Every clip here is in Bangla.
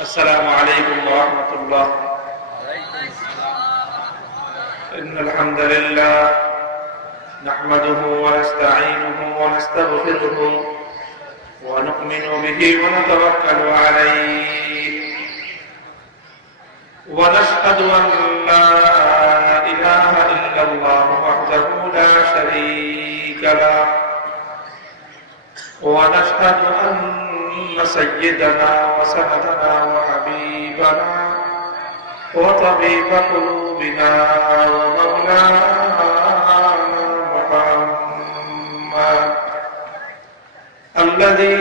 السلام عليكم ورحمة الله. إن الحمد لله نحمده ونستعينه ونستغفره ونؤمن به ونتوكل عليه ونشهد أن لا إله إلا الله وحده لا شريك له ونشهد أن سيدنا وسندنا وحبيبنا وطبيب قلوبنا ومولانا محمد الذي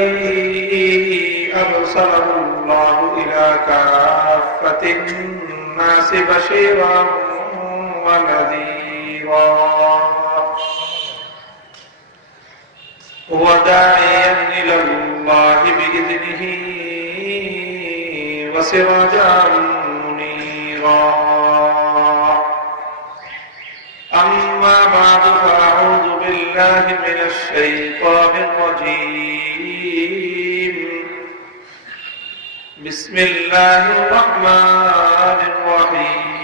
أرسله الله إلى كافة الناس بشيرا ونذيرا وداعيا إلى الله بإذنه وسراجا منيرا. أما بعد فأعوذ بالله من الشيطان الرجيم. بسم الله الرحمن الرحيم.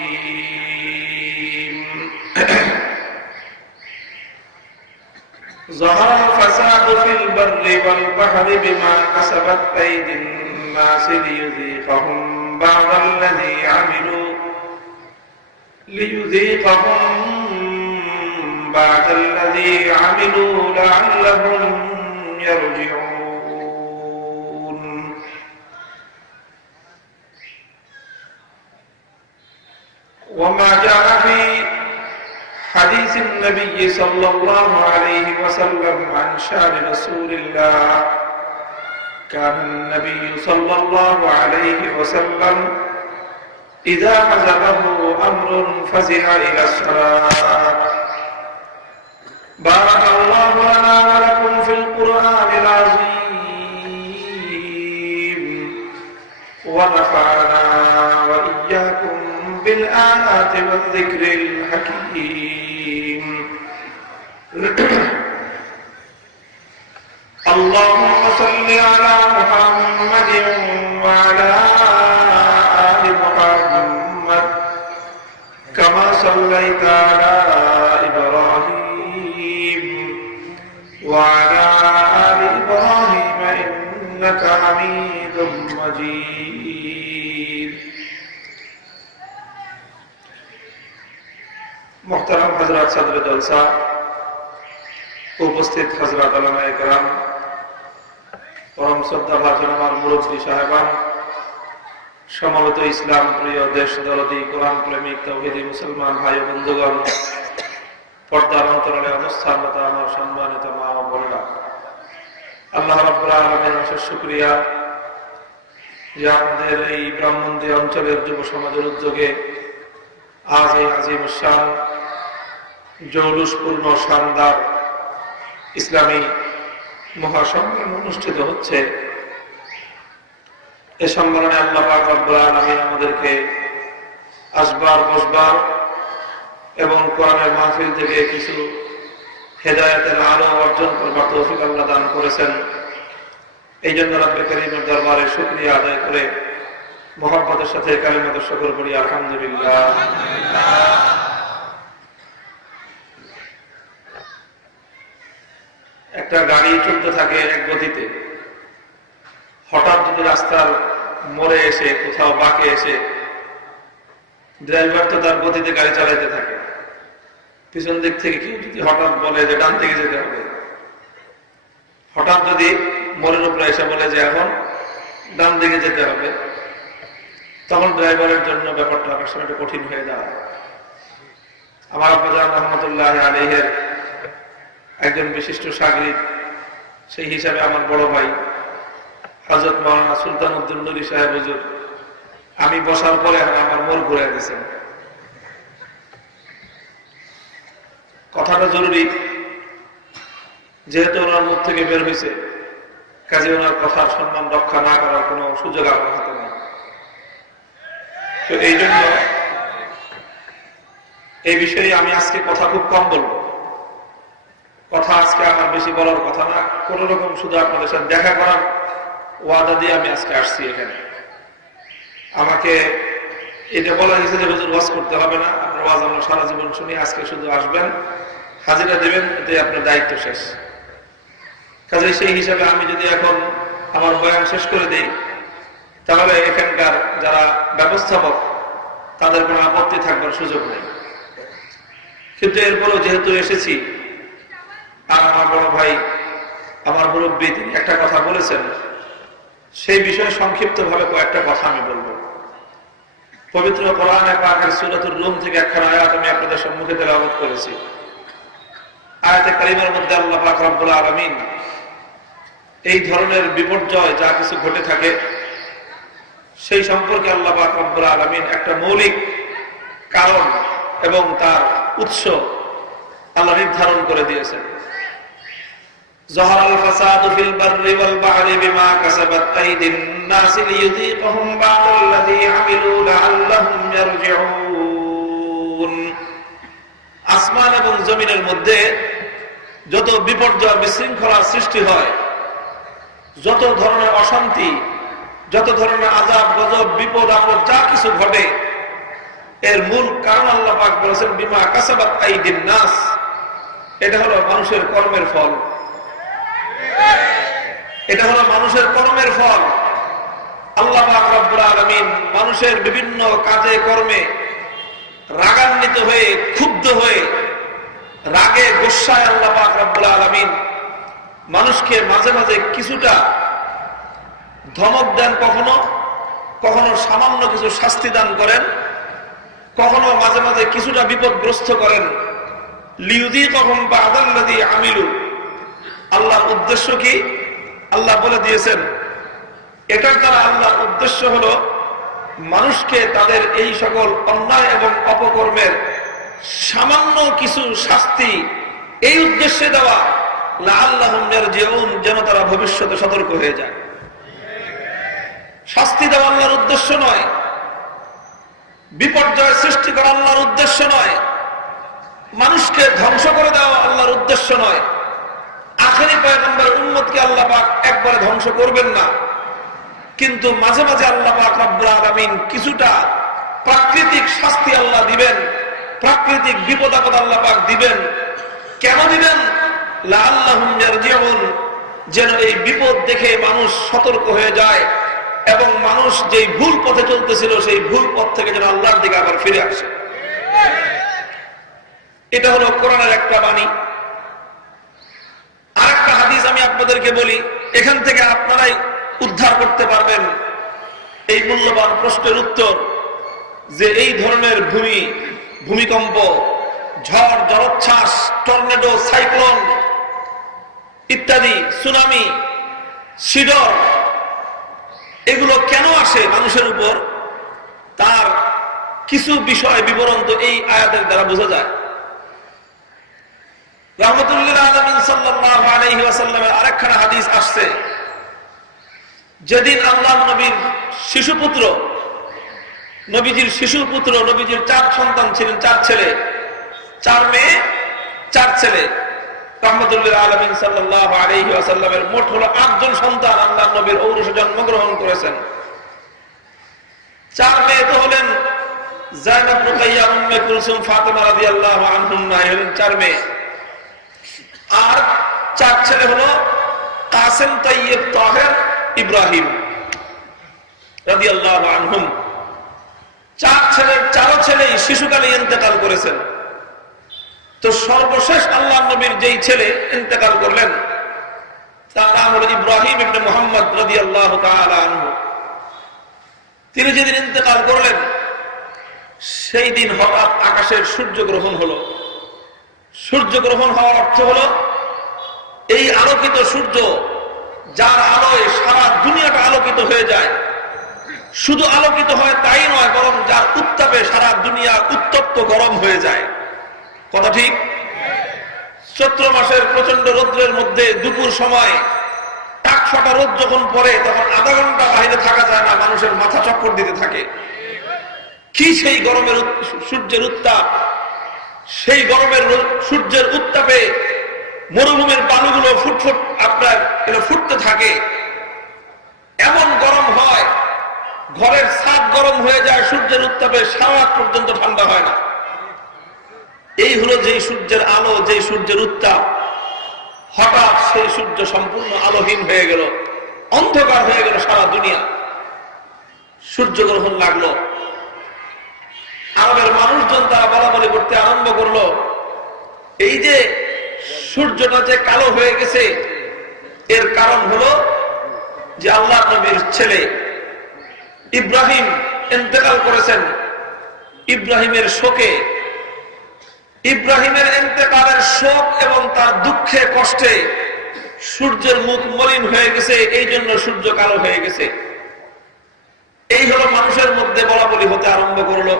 ظهر الفساد في البر والبحر بما كسبت أيدي الناس ليذيقهم بعض الذي عملوا لعلهم يرجعون. وما جاء في حديث النبي صلى الله عليه وسلم عن شأن رسول الله كان النبي صلى الله عليه وسلم إذا حزبه أمر فزع إلى الصلاة. بارك الله لنا ولكم في القرآن العظيم ونفعنا وإياكم بالآيات والذكر الحكيم. اللهم صل على محمد وعلى آل محمد كما صليت على إبراهيم وعلى آل إبراهيم إنك حميد مجيد. محترم حضرات صدر جلسہ উপস্থিত হযরত উলামায়ে কেরাম, পরম শ্রদ্ধাভাজন আমার মুরব্বী সাহেবান, সমবেত ইসলাম প্রিয় দেশ দরদি কোরআন প্রেমিক তাওহীদি মুসলমান ভাই ও বন্ধুগণ, পর্দার অন্তরালে অবস্থানরত আমার সম্মানিত মা ও বোনেরা, আল্লাহ রাব্বুল আলামিনের অশেষ শুকরিয়া যে আপনাদের এই ব্রাহ্মণদী অঞ্চলের যুব সমাজের উদ্যোগে আজ এই আজিমুস শান জৌলুসপূর্ণ শানদার ইসলামী মহাসম্মেলন অনুষ্ঠিত হচ্ছে। এ সম্মেলনে আল্লাহ পাক রব্বুল আলামিন আমাদেরকে আসবার বসবার এবং কোরআনের মাহফিল থেকে কিছু হেদায়েতের আলো অর্জন করবার তৌফিক আল্লাহ দান করেছেন। এই জন্য রব্বে কারীমের দরবারে শুকরিয়া আদায় করে মুহাব্বতের সাথে কালিমাতুশ শুকর করি আলহামদুলিল্লাহ। একটা গাড়ি চলতে থাকে এক গতিতে, হঠাৎ যদি রাস্তার মোড়ে এসে কোথাও বাঁকে এসে ড্রাইভার তো তার গতিতে গাড়ি চালাইতে থাকে, পিছন দিক থেকে কেউ যদি হঠাৎ বলে যে ডান দিকে যেতে হবে, হঠাৎ যদি মোড়ের উপরে এসে বলে যে এখন ডান দিকে যেতে হবে, তখন ড্রাইভারের জন্য ব্যাপারটা আসলে একটু কঠিন হয়ে যায়। আমার আব্বাজান রহমতুল্লাহ আলাইহির একজন বিশিষ্ট শাগরিদ, সেই হিসাবে আমার বড় ভাই হযরত মাওলানা সুলতান উদ্দিন নুরী সাহেব হুজুর, আমি বসার পরে আমার মোড় ঘুরে গেছেন। কথাটা জরুরি, যেহেতু ওনার মুখ থেকে বের হয়েছে, কাজে ওনার কথার সম্মান রক্ষা না করার কোন সুযোগ আপনার হাতে নেই। তো এই জন্য এই বিষয়ে আমি আজকে কথা খুব কম বলবো। কথা আজকে আমার বেশি বলার কথা না, কোন রকম শুধু আপনাদের সাথে দেখা করার ওয়াদা দিয়ে আমি আজকে আসছি এখানে। আমাকে এটা বলা হয়েছে যে হুজুর ওয়াজ করতে হবে না, আপনার ওয়াজ আমরা সারা জীবন শুনি, আজকে শুধু আসবেন, হাজিরা দেবেন, এতে আপনার দায়িত্ব শেষ। কাজে সেই হিসাবে আমি যদি এখন আমার বয়ান শেষ করে দিই, তাহলে এখানকার যারা ব্যবস্থাপক তাদের কোনো আপত্তি থাকবার সুযোগ নেই। কিন্তু এরপরও যেহেতু এসেছি, আর আমার বড় ভাই, আমার মুরব্বী, তিনি একটা কথা বলেছেন, সেই বিষয়ে সংক্ষিপ্তভাবে কয়েকটা কথা আমি বলবো। পবিত্র কোরআনে পাকের সূরাতুর রুম থেকে একখানা আয়াত আমি আপনাদের সম্মুখে তেলাওয়াত করেছি। আয়াতে কারিমার মধ্যে আল্লাহ পাক রব্বুল আলামিন এই ধরনের বিপর্যয় যা কিছু ঘটে থাকে সেই সম্পর্কে আল্লাহ পাক রব্বুল আলামিন একটা মৌলিক কারণ এবং তার উৎস আল্লাহ নির্ধারণ করে দিয়েছেন। যাহারাল ফাসাদু ফিল বাররি ওয়াল বাহরি বিমা কাসাবাত আইদিন নাসি লিয়ুযীকাহুম বা'দাল্লাযী আমিলু লাআল্লাহুম ইয়ারজিউন। আসমান এবং জমিনের মধ্যে যত বিপর্যয় বিশৃঙ্খলার সৃষ্টি হয়, যত ধরনের অশান্তি, যত ধরনের আযাব গজব বিপদ আপদ যা কিছু ঘটে, এর মূল কারণ আল্লাহ পাক বলেছেন বিমা কাসাবাত আইদিন নাস, এটা হলো মানুষের কর্মের ফল। এটা হলো মানুষের কর্মের ফল। আল্লাহ পাক রব্বুল আলামিন মানুষের বিভিন্ন কাজে কর্মে রাগান্বিত হয়ে, ক্ষুব্ধ হয়ে, রাগে গোস্বায় আল্লাহ পাক রব্বুল আলামিন মানুষকে মাঝে মাঝে কিছুটা ধমক দেন, কখনো কখনো সামান্য কিছু শাস্তি দান করেন, কখনো মাঝে মাঝে কিছুটা বিপদগ্রস্ত করেন। লিয়ুযীকাহুম বা'দাল্লাযী আমিলু, আল্লাহর উদ্দেশ্য কি? আল্লাহ বলে দিয়েছেন, এটার দ্বারা আল্লাহর উদ্দেশ্য হলো মানুষকে তাদের এই সকল অন্যায় এবং অপকর্মের সামান্য কিছু শাস্তি এই উদ্দেশ্যে দেওয়া, লাআল্লাহুম ইয়ারজিউন, যেন তারা ভবিষ্যতে সতর্ক হয়ে যায়। শাস্তি দেওয়া আল্লাহর উদ্দেশ্য নয়, বিপর্যয় সৃষ্টি করা আল্লাহর উদ্দেশ্য নয়, মানুষকে ধ্বংস করে দেওয়া আল্লাহর উদ্দেশ্য নয়। আখেরি পয়গম্বর উম্মতকে আল্লাহ পাক একবারে ধ্বংস করবেন না, কিন্তু মাঝে মাঝে আল্লাহ পাক রব্বুল আলামিন কিছুটা প্রাকৃতিক শাস্তি আল্লাহ দিবেন, প্রাকৃতিক বিপদ আপদ আল্লাহ পাক দিবেন। কেন দিবেন? লাআল্লাহুম ইয়ারজিউন, যেন এই বিপদ দেখে মানুষ সতর্ক হয়ে যায় এবং মানুষ যেই ভুল পথে চলতেছিল সেই ভুল পথ থেকে যেন আল্লাহর দিকে আবার ফিরে আসে। এটা হলো কোরআনের একটা বাণী। আরেকটা হাদিস আমি আপনাদেরকে বলি, এখান থেকে আপনারাই উদ্ধার করতে পারবেন এই মূল্যবান প্রশ্নের উত্তর, যে এই ধরনের ভূমিকম্প, ঝড়, জলোচ্ছ্বাস, টর্নেডো, সাইক্লোন ইত্যাদি, সুনামি, সিডর, এগুলো কেন আসে মানুষের উপর, তার কিছু বিষয় বিবরণ তো এই আয়াতের দ্বারা বোঝা যায়। রাহমাতুল্লিল আলামিন সাল্লাল্লাহু আলাইহি ওয়াসাল্লামের আরেকখানা হাদিস আসছে, যেদিন আল্লাহর নবীর শিশুপুত্র, নবীজির শিশুপুত্র, নবীজির 4 সন্তান ছিলেন, 4 ছেলে, 4 মেয়ে, 4 ছেলে। রাহমাতুল্লিল আলামিন সাল্লাল্লাহু আলাইহি ওয়াসাল্লামের মোট হলো 8 জন সন্তান আল্লাহর নবীর ঔরসে জন্মগ্রহণ করেছেন। 4 মেয়ে তো হলেন যায়েনব, রুকাইয়া, উম্মে কুলসুম, ফাতেমা রাদিয়াল্লাহু আনহুন্না, হলেন 4 মেয়ে। আর 4 ছেলে হলো কাসেম, তাইয়্যিব, তাহের, ইব্রাহিম রাদিয়াল্লাহু আনহুম। 4 ছেলের 4 ছেলেই শিশুকালে ইন্তেকাল করেছেন। তো সর্বশেষ আল্লাহর নবীর যেই ছেলে ইন্তেকাল করলেন তার নাম হলো ইব্রাহিম ইবনে মুহাম্মদ রাদিয়াল্লাহু তাআলা আনহু। তিনি যেদিন ইন্তেকাল করলেন সেই দিন হঠাৎ আকাশের সূর্যগ্রহণ হলো। সূর্যগ্রহণ হওয়ার অর্থ হলো এই আলোকিত সূর্য, যার আলোয় সারা দুনিয়াটা আলোকিত হয়ে যায়, শুধু আলোকিত হয় তাই নয়, বরং যার উত্তাপে সারা দুনিয়া উত্তপ্ত গরম হয়ে যায়। কথা ঠিক? চৈত্র মাসের প্রচন্ড রৌদ্রের মধ্যে দুপুর সময় টাকফাটা রোদ যখন পড়ে, তখন আধা ঘন্টা বাইরে থাকা যায় না, মানুষের মাথা চক্কর দিতে থাকে। কি সেই গরমের সূর্যের উত্তাপ! সেই গরমের সূর্যের উত্তাপে মরুভূমির বালুগুলো ফুটফুট আপনার ফুটতে থাকে, এমন গরম হয় ঘরের ছাদ গরম হয়ে যায় সূর্যের উত্তাপে, সারা রাত পর্যন্ত ঠান্ডা হয় না। এই হলো যে সূর্যের আলো, যে সূর্যের উত্তাপ, হঠাৎ সেই সূর্য সম্পূর্ণ আলোহীন হয়ে গেল, অন্ধকার হয়ে গেল সারা দুনিয়া, সূর্যগ্রহণ লাগলো। আরবের মানুষজন তারা বলাবলি করতে আরম্ভ করলো, এই যে সূর্যটা যে কালো হয়ে গেছে এর কারণ হলো যে আল্লাহ নবীর ছেলে ইব্রাহিম ইন্তেকাল করেছেন। ইব্রাহিমের শোকে, ইব্রাহিমের ইন্তেকালের শোক এবং তার দুঃখে কষ্টে সূর্যের মুখ মলিন হয়ে গেছে, এই জন্য সূর্য কালো হয়ে গেছে। এই হলো মানুষের মধ্যে বলা বলি হতে আরম্ভ করলো।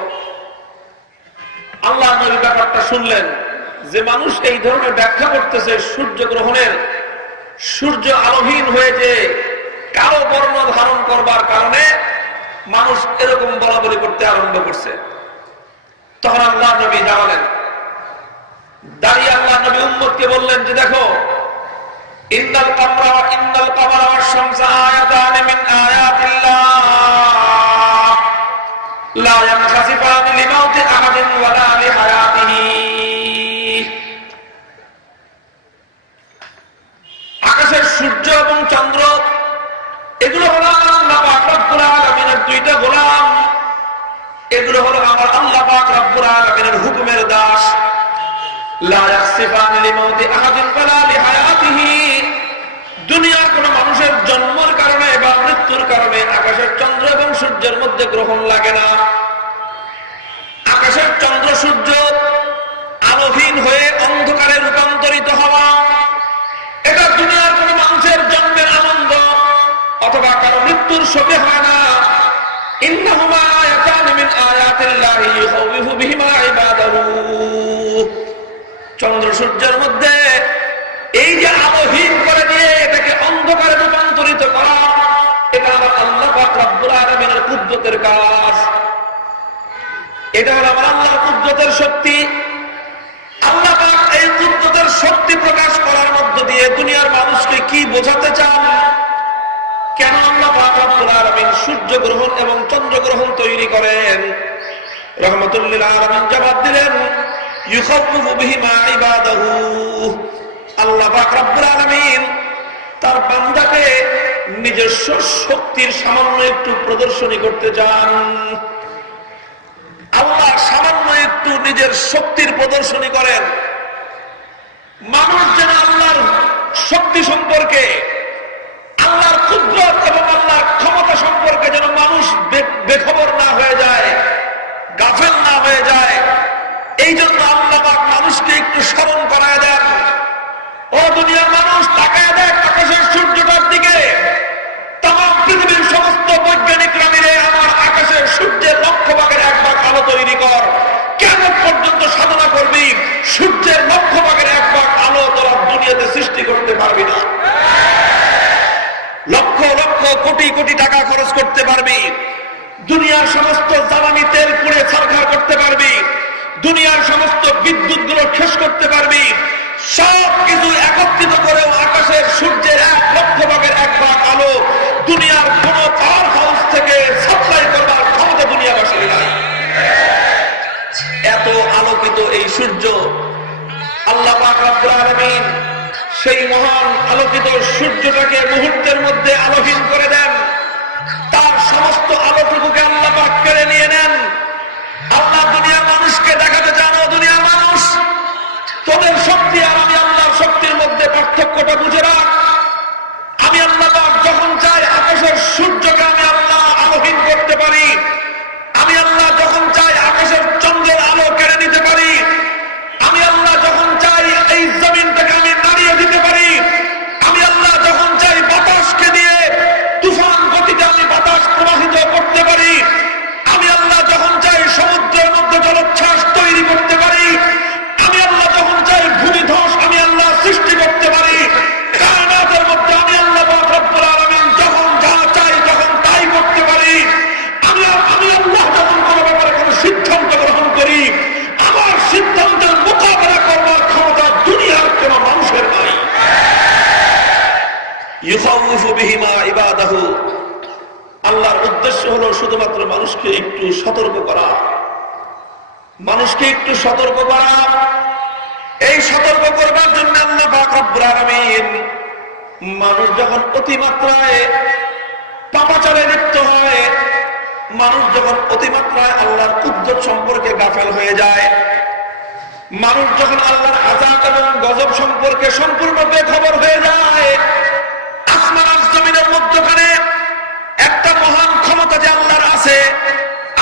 আল্লাহ নবী ব্যাপারটা শুনলেন যে মানুষ এই ধরনের ব্যাখ্যা করতেছে সূর্য গ্রহণের, সূর্য আলোহীন হয়ে যে কালো বর্ণ ধারণ করবার কারণে মানুষ এরকম বলা বলি করতে আরম্ভ করছে। তখন আল্লাহ নবী দাঁড়ালেন, দাঁড়িয়ে আল্লাহ নবী উম্মতকে বললেন যে দেখো, ইন্নাল কামারা ওয়াশ শামসা আয়াতান মিন আয়াতিল্লাহ লা ইয়ানখাসিফানি লিমাউতি আহাদিন ওয়ালা লিহায়াতিহি। আকাশের সূর্য এবং চন্দ্র এগুলো হলো আল্লাহ পাক রব্বুল আলামিনের দুইটা গোলাম, এগুলো হলো আমার আল্লাহ পাক রব্বুল আলামিনের হুকুমের দাস। লা ইয়াখসিফানি লিমাউতি আহাদিন ওয়ালা লিহায়াতিহি। দুনিয়ার কোন মানুষের জন্মের কারণে বা মৃত্যুর কারণে আকাশের চন্দ্র এবং সূর্যের মধ্যে গ্রহণ লাগে না। আকাশের চন্দ্র সূর্য আলোহীন হয়ে অন্ধকারে রূপান্তরিত হওয়া, এটা দুনিয়ার কোন মানুষের জন্মের আনন্দ অথবা কারো মৃত্যুর শোকে হয় না। ইন্নাহুমা আয়াতান মিন আয়াতিল্লাহি ইউখাউফু বিহিমা ইবাদাহু। চন্দ্র সূর্যের মধ্যে এই যে আলোহীন করে দিয়ে এটাকে অন্ধকারে রূপান্তরিত করা, এটা আমার আল্লাহ পাক রব্বুল আলামিনের কুদরতের কাজ। এটা হলো আমার আল্লাহর কুদরতের শক্তি। আল্লাহ পাক এই কুদরতের শক্তি প্রকাশ করার মধ্য দিয়ে দুনিয়ার মানুষকে কি বোঝাতে চান, কেন আল্লাহ পাক রব্বুল আলামিন সূর্য গ্রহণ এবং চন্দ্র গ্রহণ তৈরি করেন? রাহমাতুল লিল আলামিন জবাব দিলেন, ইউখাউফু বিহিমা ইবাদাহু। আল্লাহ পাক রব্বুল আলামিন তার বান্দাকে নিজস্ব শক্তির সামান্য একটু প্রদর্শনী করতে চান। আল্লাহ সামান্য একটু নিজের শক্তির প্রদর্শনী করেন, মানুষ যেন আল্লাহর শক্তি সম্পর্কে, আল্লাহর কুদরত এবং আল্লাহর ক্ষমতা সম্পর্কে যেন মানুষ বেখবর না হয়ে যায়, গাফেল না হয়ে যায়। এই জন্য আল্লাহ পাক মানুষকে একটু স্মরণ করায় দেন। ও দুনিয়ার মানুষ, তাকায় দেখ আকাশের সূর্যটার দিকে। তামাম পৃথিবীর সমস্ত বৈজ্ঞানিকরা মিলে আমার আকাশের সূর্যের লক্ষ ভাগের এক ভাগ আলো তৈরি কর। কেমন পর্যন্ত সাধনা করবি, সূর্যের লক্ষ ভাগের এক ভাগ আলো তোরা দুনিয়াতে সৃষ্টি করতে পারবি না। লক্ষ লক্ষ কোটি কোটি টাকা খরচ করতে পারবি, দুনিয়ার সমস্ত জ্বালানি তেল পুড়ে ছারখার করতে পারবি, দুনিয়ার সমস্ত বিদ্যুৎ গুলো শেষ করতে পারবি, সব কিছু একত্রিত করেও আকাশের সূর্যের এক লক্ষ ভাগের এক ভাগ আলো দুনিয়ার কোন পাওয়ার হাউস থেকে সাপ্লাই করবার ক্ষমতা দুনিয়াবাসীর নাই। এত আলোকিত এই সূর্য, আল্লাহ পাক রব্বুল আলামিন সেই মহান আলোকিত সূর্যটাকে মুহূর্তের মধ্যে আলোহীন করে দেন। তার সমস্ত আলোটুকুকে আল্লাহ পাক কেড়ে নিয়ে নেন। আল্লাহ দুনিয়ার মানুষকে দেখাতে চান, ও দুনিয়ার মানুষ, তোদের শক্তি আর আমি আল্লাহর শক্তির মধ্যে পার্থক্যটা বুঝে রাখ। আমি আল্লাহ পাক যখন চাই আকাশের সূর্যকে আমি আল্লাহ আলোহীন করতে পারি, আমি আল্লাহ যখন চাই আকাশের চন্দ্রের আলো কেড়ে নিতে পারি, আমি আল্লাহ যখন চাই এই জমিনটাকে আমি নাড়িয়ে দিতে পারি, আমি আল্লাহ যখন চাই বাতাসকে দিয়ে তুফান গতিতে আমি বাতাস প্রবাহিত করতে পারি, আমি আল্লাহ যখন চাই সমুদ্রের মধ্যে জলোচ্ছ্বাস তৈরি করতে পারি, আমি আল্লাহ যখন চাই ভূমিধস আমি আল্লাহ সৃষ্টি করতে পারি, কায়নাতের মধ্যে আমি আল্লাহ পাক রব্বুল আলামিন যখন যা চাই তখন তাই করতে পারি। আমি আল্লাহ যখন কোনো ব্যাপারে কোনো সিদ্ধান্ত গ্রহণ করি, আমার সিদ্ধান্তের মোকাবেলা করবার ক্ষমতা দুনিয়ার কোন মানুষের নাই। ইউখাউফু বিহিমা ইবাদাহু। আল্লাহর উদ্দেশ্য হলো শুধুমাত্র মানুষকে একটু সতর্ক করা, মানুষকে একটু সতর্ক করা। এই সতর্ক করবার জন্য আল্লাহ পাক রব্বুল আলামিন মানুষ যখন অতিমাত্রায় পাপাচারে লিপ্ত হয়, মানুষ যখন অতিমাত্রায় আল্লাহর কুদরত সম্পর্কে গাফেল হয়ে যায়, মানুষ যখন আল্লাহর আযাব এবং গজব সম্পর্কে সম্পূর্ণ বেখবর হয়ে যায়, আসমান আর জমিনের মধ্যখানে একটা মহান ক্ষমতা যে আল্লাহর আছে,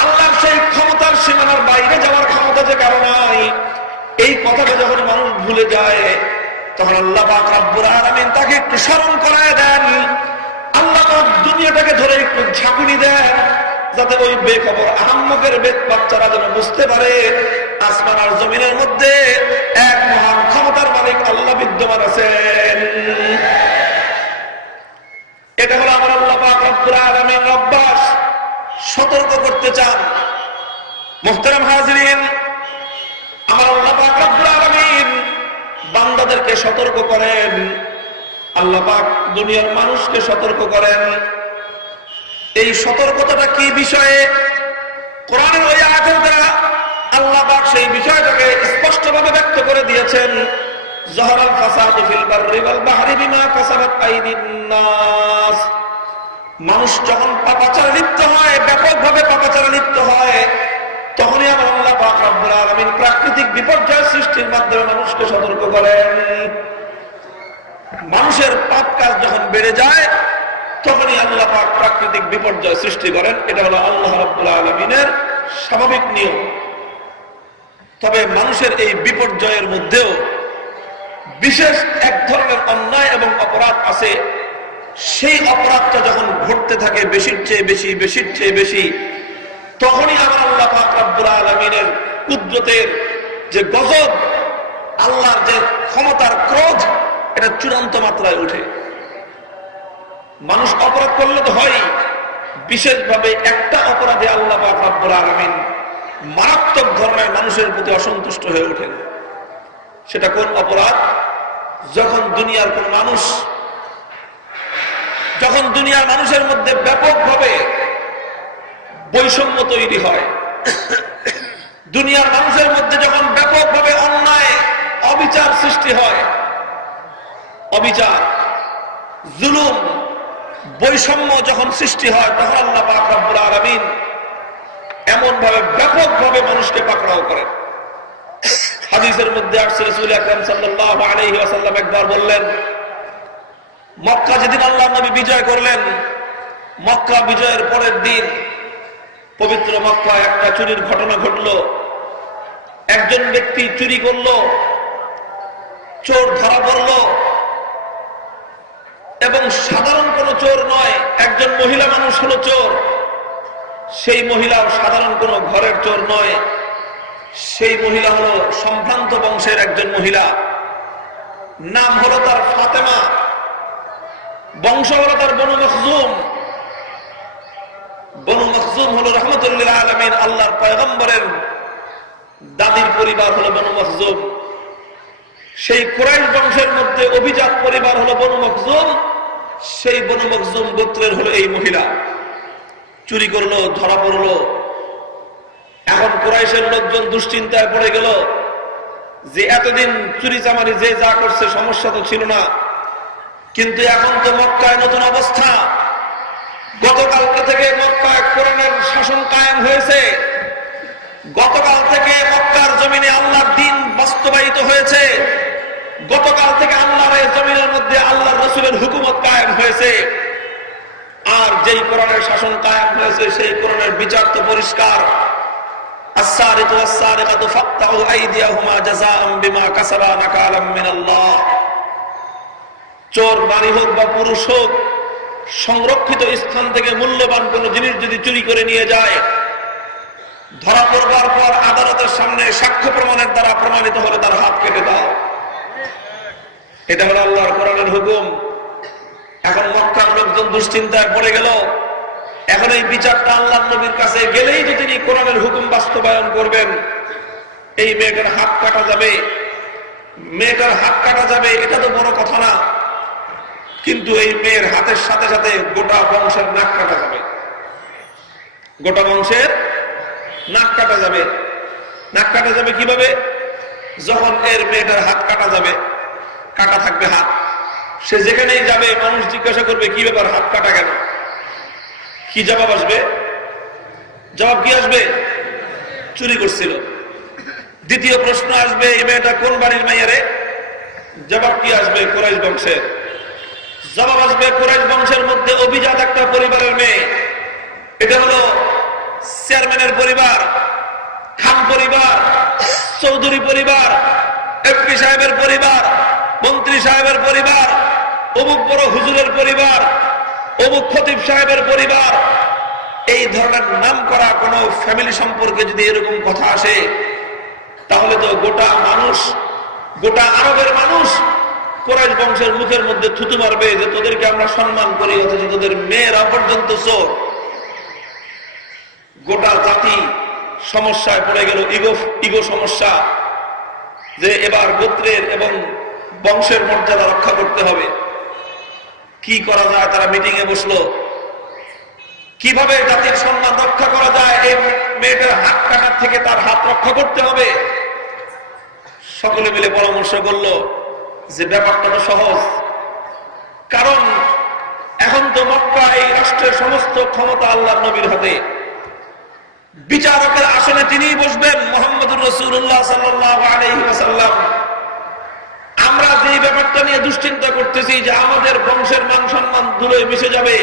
আল্লাহর সেই ক্ষমতার সীমানার বাইরে যাওয়ার ক্ষমতা যে কারো নাই, এই কথাটা যখন মানুষ ভুলে যায়, তখন আল্লাহ পাক রব্বুল আলামিন তাকে একটু স্মরণ করায় দেন। আল্লাহ পাক দুনিয়াটাকে ধরে একটু ঝাঁকুনি দেন, যাতে ওই বেখবর আহাম্মকের বাচ্চারা যেন বুঝতে পারে আসমান আর জমিনের মধ্যে এক মহান ক্ষমতার মালিক আল্লাহ বিদ্যমান আছেন। এটা হলো আমার আল্লাহ পাক রব্বুল আলামিন অভ্যাস, সতর্ক করতে চান। মুহতারাম হাজিরিন, আমার আল্লাহ পাক রব্বুল আলামিন বান্দাদেরকে সতর্ক করেন, আল্লাহ পাক দুনিয়ার মানুষকে সতর্ক করেন। এই সতর্কতাটা কি বিষয়ে? কোরআনের ওই আয়াতের দ্বারা আল্লাহ পাক সেই বিষয়টাকে স্পষ্টভাবে ব্যক্ত করে দিয়েছেন। যাহারাল ফাসাদু ফিল বাররি ওয়াল বাহরি বিমা কাসাবাত আইদিন নাস। মানুষ যখন পাপাচারে লিপ্ত হয়, ব্যাপকভাবে পাপাচারে লিপ্ত হয়, তখনই আমার আল্লাহ পাক রব্বুল আলামিন প্রাকৃতিক বিপর্যয় সৃষ্টির মাধ্যমে মানুষকে সতর্ক করেন। মানুষের পাপ কাজ যখন বেড়ে যায়, তখনই আল্লাহ পাক প্রাকৃতিক বিপর্যয় সৃষ্টি করেন। এটা হলো আল্লাহ রাব্বুল আলামিনের স্বাভাবিক নিয়ম। তবে মানুষের এই বিপর্যয়ের মধ্যেও বিশেষ এক ধরনের অন্যায় এবং অপরাধ আছে। সেই অপরাধটা যখন ঘটতে থাকে বেশির চেয়ে বেশি, বেশির চেয়ে বেশি, তখনই আমার আল্লাহ পাক রব্বুল আলামিনের কুদরতের যে গজব, আল্লাহর যে ক্ষমতার ক্রোধ, এটা চূড়ান্ত মাত্রায় উঠে। মানুষ অপরাধ করলে তো হয়, বিশেষভাবে একটা অপরাধে আল্লাহ পাক রব্বুল আলামিন মারাত্মক ধরনের মানুষের প্রতি অসন্তুষ্ট হয়ে ওঠেন। সেটা কোন অপরাধ? যখন দুনিয়ার কোন মানুষ, যখন দুনিয়ার মানুষের মধ্যে ব্যাপকভাবে বৈষম্য তৈরি হয়, দুনিয়ার মানুষের মধ্যে যখন ব্যাপকভাবে অন্যায় অবিচার সৃষ্টি হয়, অবিচার, জুলুম, বৈষম্য যখন সৃষ্টি হয়, তখন আল্লাহ পাক রব্বুল আলামিন এমন ভাবে ব্যাপকভাবে মানুষকে পাকড়াও করেন। হাদিসের মধ্যে আসছে, রাসূল আকরাম সাল্লাল্লাহু আলাইহি ওয়াসাল্লাম একবার বললেন, মক্কা যেদিন আল্লাহ নবী বিজয় করলেন, মক্কা বিজয়ের পরের দিন পবিত্র মক্কায় একটা চুরির ঘটনা ঘটলো। একজন ব্যক্তি চুরি করলো, চোর ধরা পড়লো, এবং সাধারণ কোন চোর নয়, একজন মহিলা মানুষ হলো চোর। সেই মহিলাও সাধারণ কোন ঘরের চোর নয়, সেই মহিলা হলো সম্ভ্রান্ত বংশের একজন মহিলা। নাম হলো তার ফাতেমা, বংশ হলো তার বনু মখজুম। বনু মখজুম হলো রাহমাতুল লিল আলামিন, আল্লাহর পয়গম্বরের দাদির পরিবার হলো বনু মখজুম। সেই কুরাইশ বংশের মধ্যে অভিজাত পরিবার হলো বনু মখজুম। সেই বনু মখজুম গোত্রের হলো এই মহিলা। চুরি করলো, ধরা পড়লো। এখন কুরাইশের লোকজন দুশ্চিন্তায় পড়ে গেল যে এতদিন চুরি চামারি যে যা করছে সমস্যা তো ছিল না, কিন্তু এখন তো মক্কায় নতুন অবস্থা। গতকালকে থেকে মক্কায় কোরআনের শাসন কায়েম হয়েছে, গতকাল থেকে মক্কার জমিনে আল্লাহর দ্বীন বাস্তবায়িত হয়েছে, গতকাল থেকে আল্লাহর এই জমিনের মধ্যে আল্লাহর রাসূলের হুকুমত কায়েম হয়েছে। আর যেই কোরআনের শাসন কায়েম হয়েছে, সেই কোরআনের বিচার তো পরিষ্কার। আস-সারিকু ওয়াস-সারিকাতু ফাকতাউ আইদিয়াহুমা জাযাআম বিমা কাসাবা নাকালাম মিনাল্লাহ। চোর নারী হোক বা পুরুষ হোক, সংরক্ষিত স্থান থেকে মূল্যবান কোন জিনিস যদি চুরি করে নিয়ে যায়, ধরা পড়বার পর আদালতের সামনে সাক্ষ্য প্রমাণের দ্বারা প্রমাণিত হলে তার হাত কেটে দাও। এটা হলো আল্লাহর কোরআনের হুকুম। এখন মক্কার লোকজন দুশ্চিন্তায় পড়ে গেল। এখন এই বিচারটা আল্লাহর নবীর কাছে গেলেই যে তিনি কোরআনের হুকুম বাস্তবায়ন করবেন, এই মেয়েটার হাত কাটা যাবে, মেয়েটার হাত কাটা যাবে, এটা তো বড় কথা না। কিন্তু এই মেয়ের হাতের সাথে সাথে গোটা বংশের নাক কাটা যাবে। গোটা বংশের নাক কাটা যাবে। নাক কাটা যাবে কিভাবে? যখন এর মেয়েটার হাত কাটা যাবে, কাটা থাকবে হাত, সে যেখানেই যাবে মানুষ জিজ্ঞাসা করবে কি ব্যাপার, হাত কাটা কেন? কি জবাব আসবে? জবাব কি আসবে? চুরি করছিল। দ্বিতীয় প্রশ্ন আসবে, এই মেয়েটা কোন বাড়ির মেয়েরে? জবাব কি আসবে? কুরাইশ বংশের। জবাব আসবে কুরাইশ বংশের মধ্যে অভিজাত একটা পরিবারের মেয়ে। এটা হলো চেয়ারম্যানের পরিবার, খান পরিবার, চৌধুরী পরিবার, এমপি সাহেবের পরিবার, মন্ত্রী সাহেবের পরিবার, অমুক বড় হুজুরের পরিবার, অমুক খতিব সাহেবের পরিবার। এই ধরনের নাম করা কোন ফ্যামিলি সম্পর্কে যদি এরকম কথা আসে, তাহলে তো গোটা মানুষ, গোটা আরবের মানুষ কুরাইশ বংশের মুখের মধ্যে থুতু মারবে যে তোদেরকে আমরা সম্মান করি, অথচ তোদের মেয়েরা পর্যন্ত চোর। গোটা জাতি সমস্যায় পড়ে গেল, ইগো সমস্যা, যে এবার গোত্রের এবং বংশের মর্যাদা রক্ষা করতে হবে। কি করা যায়? তারা মিটিং এ বসলো, কিভাবে জাতির সম্মান রক্ষা করা যায়, এই মেয়েটার হাত কাটার থেকে তার হাত রক্ষা করতে হবে। সকলে মিলে পরামর্শ করলো যে ব্যাপারটা তো সহজ, কারণ এখন তো মক্কা এই রাষ্ট্রের সমস্ত ক্ষমতা আল্লাহর নবীর হাতে। বিচারকের আসনে তিনিই বসবেন, মুহাম্মদুর রাসূলুল্লাহ সাল্লাল্লাহু আলাইহি ওয়াসাল্লাম। আমরা যে ব্যাপারটা নিয়ে দুশ্চিন্তা করতেছি যে আমাদের বংশের মান সম্মান ধুলোয় মিশে যাবে,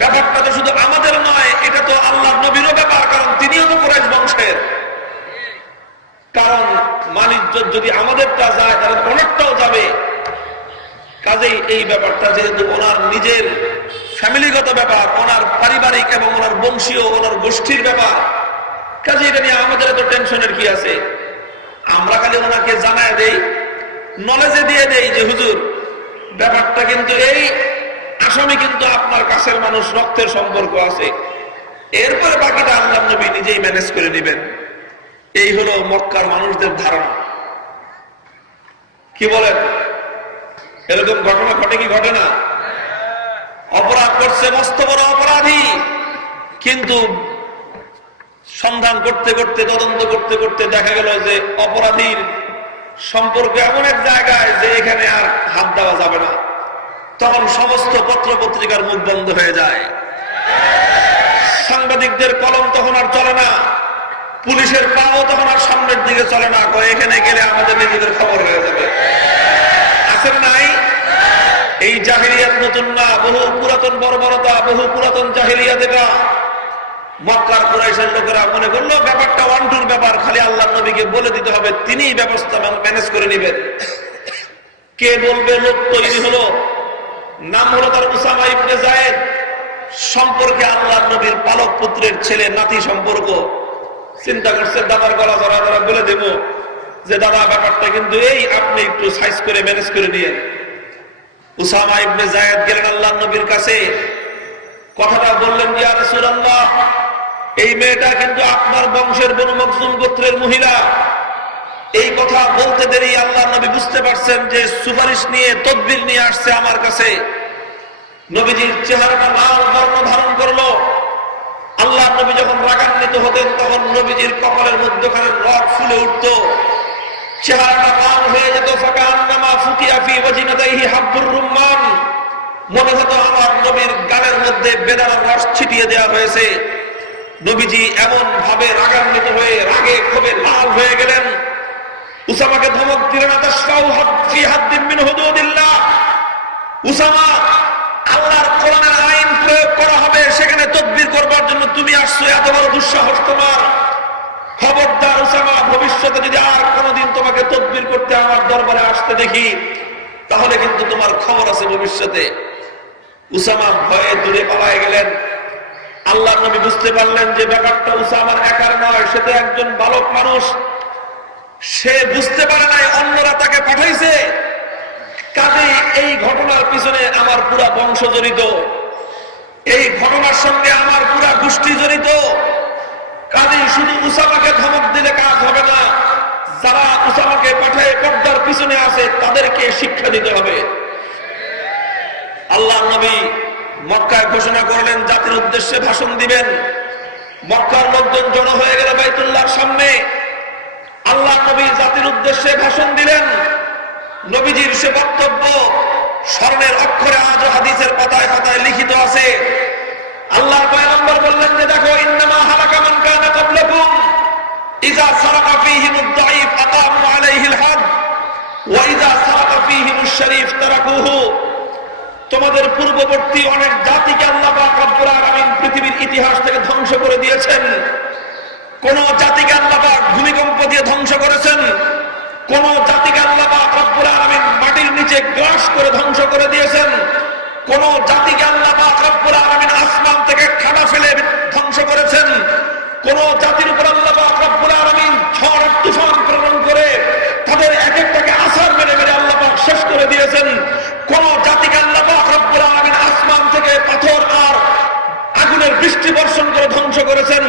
ব্যাপারটা তো শুধু আমাদের নয়, এটা তো আল্লাহর নবীরও ব্যাপার, কারণ তিনিও তো কুরাইশ বংশের। কারণ মান-ইজ্জত যদি আমাদেরটা যায় তাহলে ওনারটাও যাবে। কাজেই এই ব্যাপারটা যেহেতু ওনার নিজের ফ্যামিলিগত ব্যাপার, ওনার পারিবারিক এবং ওনার বংশীয়, ওনার গোষ্ঠীর ব্যাপার, কাজে এটা নিয়ে আমাদের এত টেনশনের কি আছে? আমরা খালি ওনাকে জানায় দেই, নলেজে দিয়ে দেই যে হুজুর ব্যাপারটা কিন্তু এই, আসামি কিন্তু আপনার কাছের মানুষ, রক্তের সম্পর্ক আছে। এরপরে বাকিটা আল্লাহর নবী নিজেই ম্যানেজ করে নেবেন। এই হলো মক্কার মানুষদের ধারণা। কি বলেন? এরকম ঘটনা ঘটে কি ঘটে না? অপরাধ করছে মস্ত বড় অপরাধী, কিন্তু সন্ধান করতে করতে, তদন্ত করতে করতে দেখা গেল যে অপরাধীর সম্পর্ক এমন এক জায়গায় যে এখানে আর হাত দেওয়া যাবে না। তখন সমস্ত পত্র পত্রিকার মুখ বন্ধ হয়ে যায়, সাংবাদিকদের কলম তখন আর চলে না, পুলিশের পাও তখন আর সামনের দিকে চলে না, এখানে গেলে আমাদের নিজেদের খবর হয়ে যাবে। আছেন নাই? এই জাহিলিয়াত নতুন না, বহু পুরাতন বর্বরতা, বহু পুরাতন জাহিলিয়াত। এটা মক্কার কুরাইশের লোকেরা মনে করলো ব্যাপারটা ওয়ান্টুর ব্যাপার, খালি আল্লাহর নবীকে বলে দিতে হবে, তিনিই ব্যবস্থা ম্যানেজ করে নেবেন। কে বলবে? লোক তৈরি হলো, নাম হলো তার উসামা ইবনে যায়েদ, সম্পর্কে আল্লাহর নবীর পালক পুত্রের ছেলে, নাতি সম্পর্ক। চিন্তা করছে দাদার গলা ধরা ধরা বলে দেব যে দাদা ব্যাপারটা কিন্তু এই, আপনি একটু সাইজ করে ম্যানেজ করে নিয়েন। উসামা ইবনে যায়েদ গেলেন আল্লাহর নবীর কাছে, কথাটা বললেন, ইয়া রাসূলুল্লাহ, এই মেয়েটা কিন্তু আপনার বংশের বনু মখজুম গোত্রের মহিলা। এই কথা বলতে দেরি আল্লাহর নবী বুঝতে পারছেন যে সুপারিশ নিয়ে, তদবির নিয়ে আসছে আমার কাছে। নবীজির চেহারাটা লাল বর্ণ ধারণ করলো। আল্লাহর নবী যখন রাগান্বিত হতেন তখন নবীজির কপালের মধ্যখানে রগ ফুলে উঠত, চেহারাটা লাল হয়ে যেত। ফাকান্নামা ফুতিয়া ফি ওয়াজিনাতাইহি হাব্বুর রুম্মান, মনে হতো আমার নবীর গালের মধ্যে বেদানার রস ছিটিয়ে দেওয়া হয়েছে। নবীজি এমন ভাবে রাগান্বিত হয়ে, রাগে ক্ষোভে লাল হয়ে গেলেন। উসামাকে ধমক দিলেন, আতাশফাউ ফি হাদ্দিন মিন হুদুদিল্লাহ, উসামা, আল্লাহর কোরআনের আইন প্রয়োগ করা হবে, সেখানে তদবির করবার জন্য তুমি আসছো, এত বড় দুঃসাহস তোমার। খবরদার উসামা, ভবিষ্যতে যদি আর কোনোদিন তোমাকে তদবির করতে আমার দরবারে আসতে দেখি, তাহলে কিন্তু তোমার খবর আছে ভবিষ্যতে। উসামা ভয়ে দূরে পালায় গেলেন। আল্লাহর নবী বুঝতে পারলেন যে ব্যাপারটা উসামার একার নয়, সে তো একজন বালক মানুষ, সে বুঝতে পারে নাই অন্যরা তাকে পাঠাইছে। কাজেই এই ঘটনার পিছনে আমার পুরা বংশ জড়িত, এই ঘটনার সঙ্গে আমার পুরা গোষ্ঠী জড়িত। কাজেই শুধু উসামাকে ধমক দিলে কাজ হবে না, যারা উসামাকে পাঠায় পর্দার পিছনে আছে তাদেরকে শিক্ষা দিতে হবে। আল্লাহর নবী মক্কায় ঘোষণা করলেন জাতির উদ্দেশ্যে ভাষণ দিবেন। মক্কার লোকজন জড়ো হয়ে গেল বাইতুল্লাহর সামনে। আল্লাহ নবী জাতির উদ্দেশ্যে ভাষণ দিলেন। নবীজির সে বক্তব্য স্বর্ণের অক্ষরে আজও হাদিসের পাতায় পাতায় লিখিত আছে। আল্লাহর পয়গম্বর বললেন যে দেখো, ইন্নামা হালাকা মান কানা ক্বাবলাকুম ইযা সারাকা ফীহিমুদ দাঈফ আকামু আলাইহিল হাদ ওয়া ইযা সারাকা ফীহিমুশ শরীফ তারাকুহু। তোমাদের পূর্ববর্তী অনেক জাতিকে আল্লাহ পাক রব্বুল আলামিন পৃথিবীর ইতিহাস থেকে ধ্বংস করে দিয়েছেন। কোন জাতিকে আল্লাহ পাক ভূমিকম্প দিয়ে ধ্বংস করেছেন, কোন জাতিকে আল্লাহ পাক রব্বুল আলামিন মাটির নিচে গ্রাস করে ধ্বংস করে দিয়েছেন, কোন জাতিকে আল্লাহ পাক রব্বুল আলামিন আসমান থেকে খাড়া ফেলে ধ্বংস করেছেন, কোন জাতির উপর আল্লাহ পাক রব্বুল আলামিন ঝড় তুফান প্রেরণ করে তাদের এক একটাকে আছাড় মেরে মেরে আল্লাহ পাক শেষ করে দিয়েছেন। কোন জাতিকে আল্লাহ পাক রব্বুল আলামিন আসমান থেকে পাথর আর আগুনের বৃষ্টি বর্ষণ করে ধ্বংস করেছেন।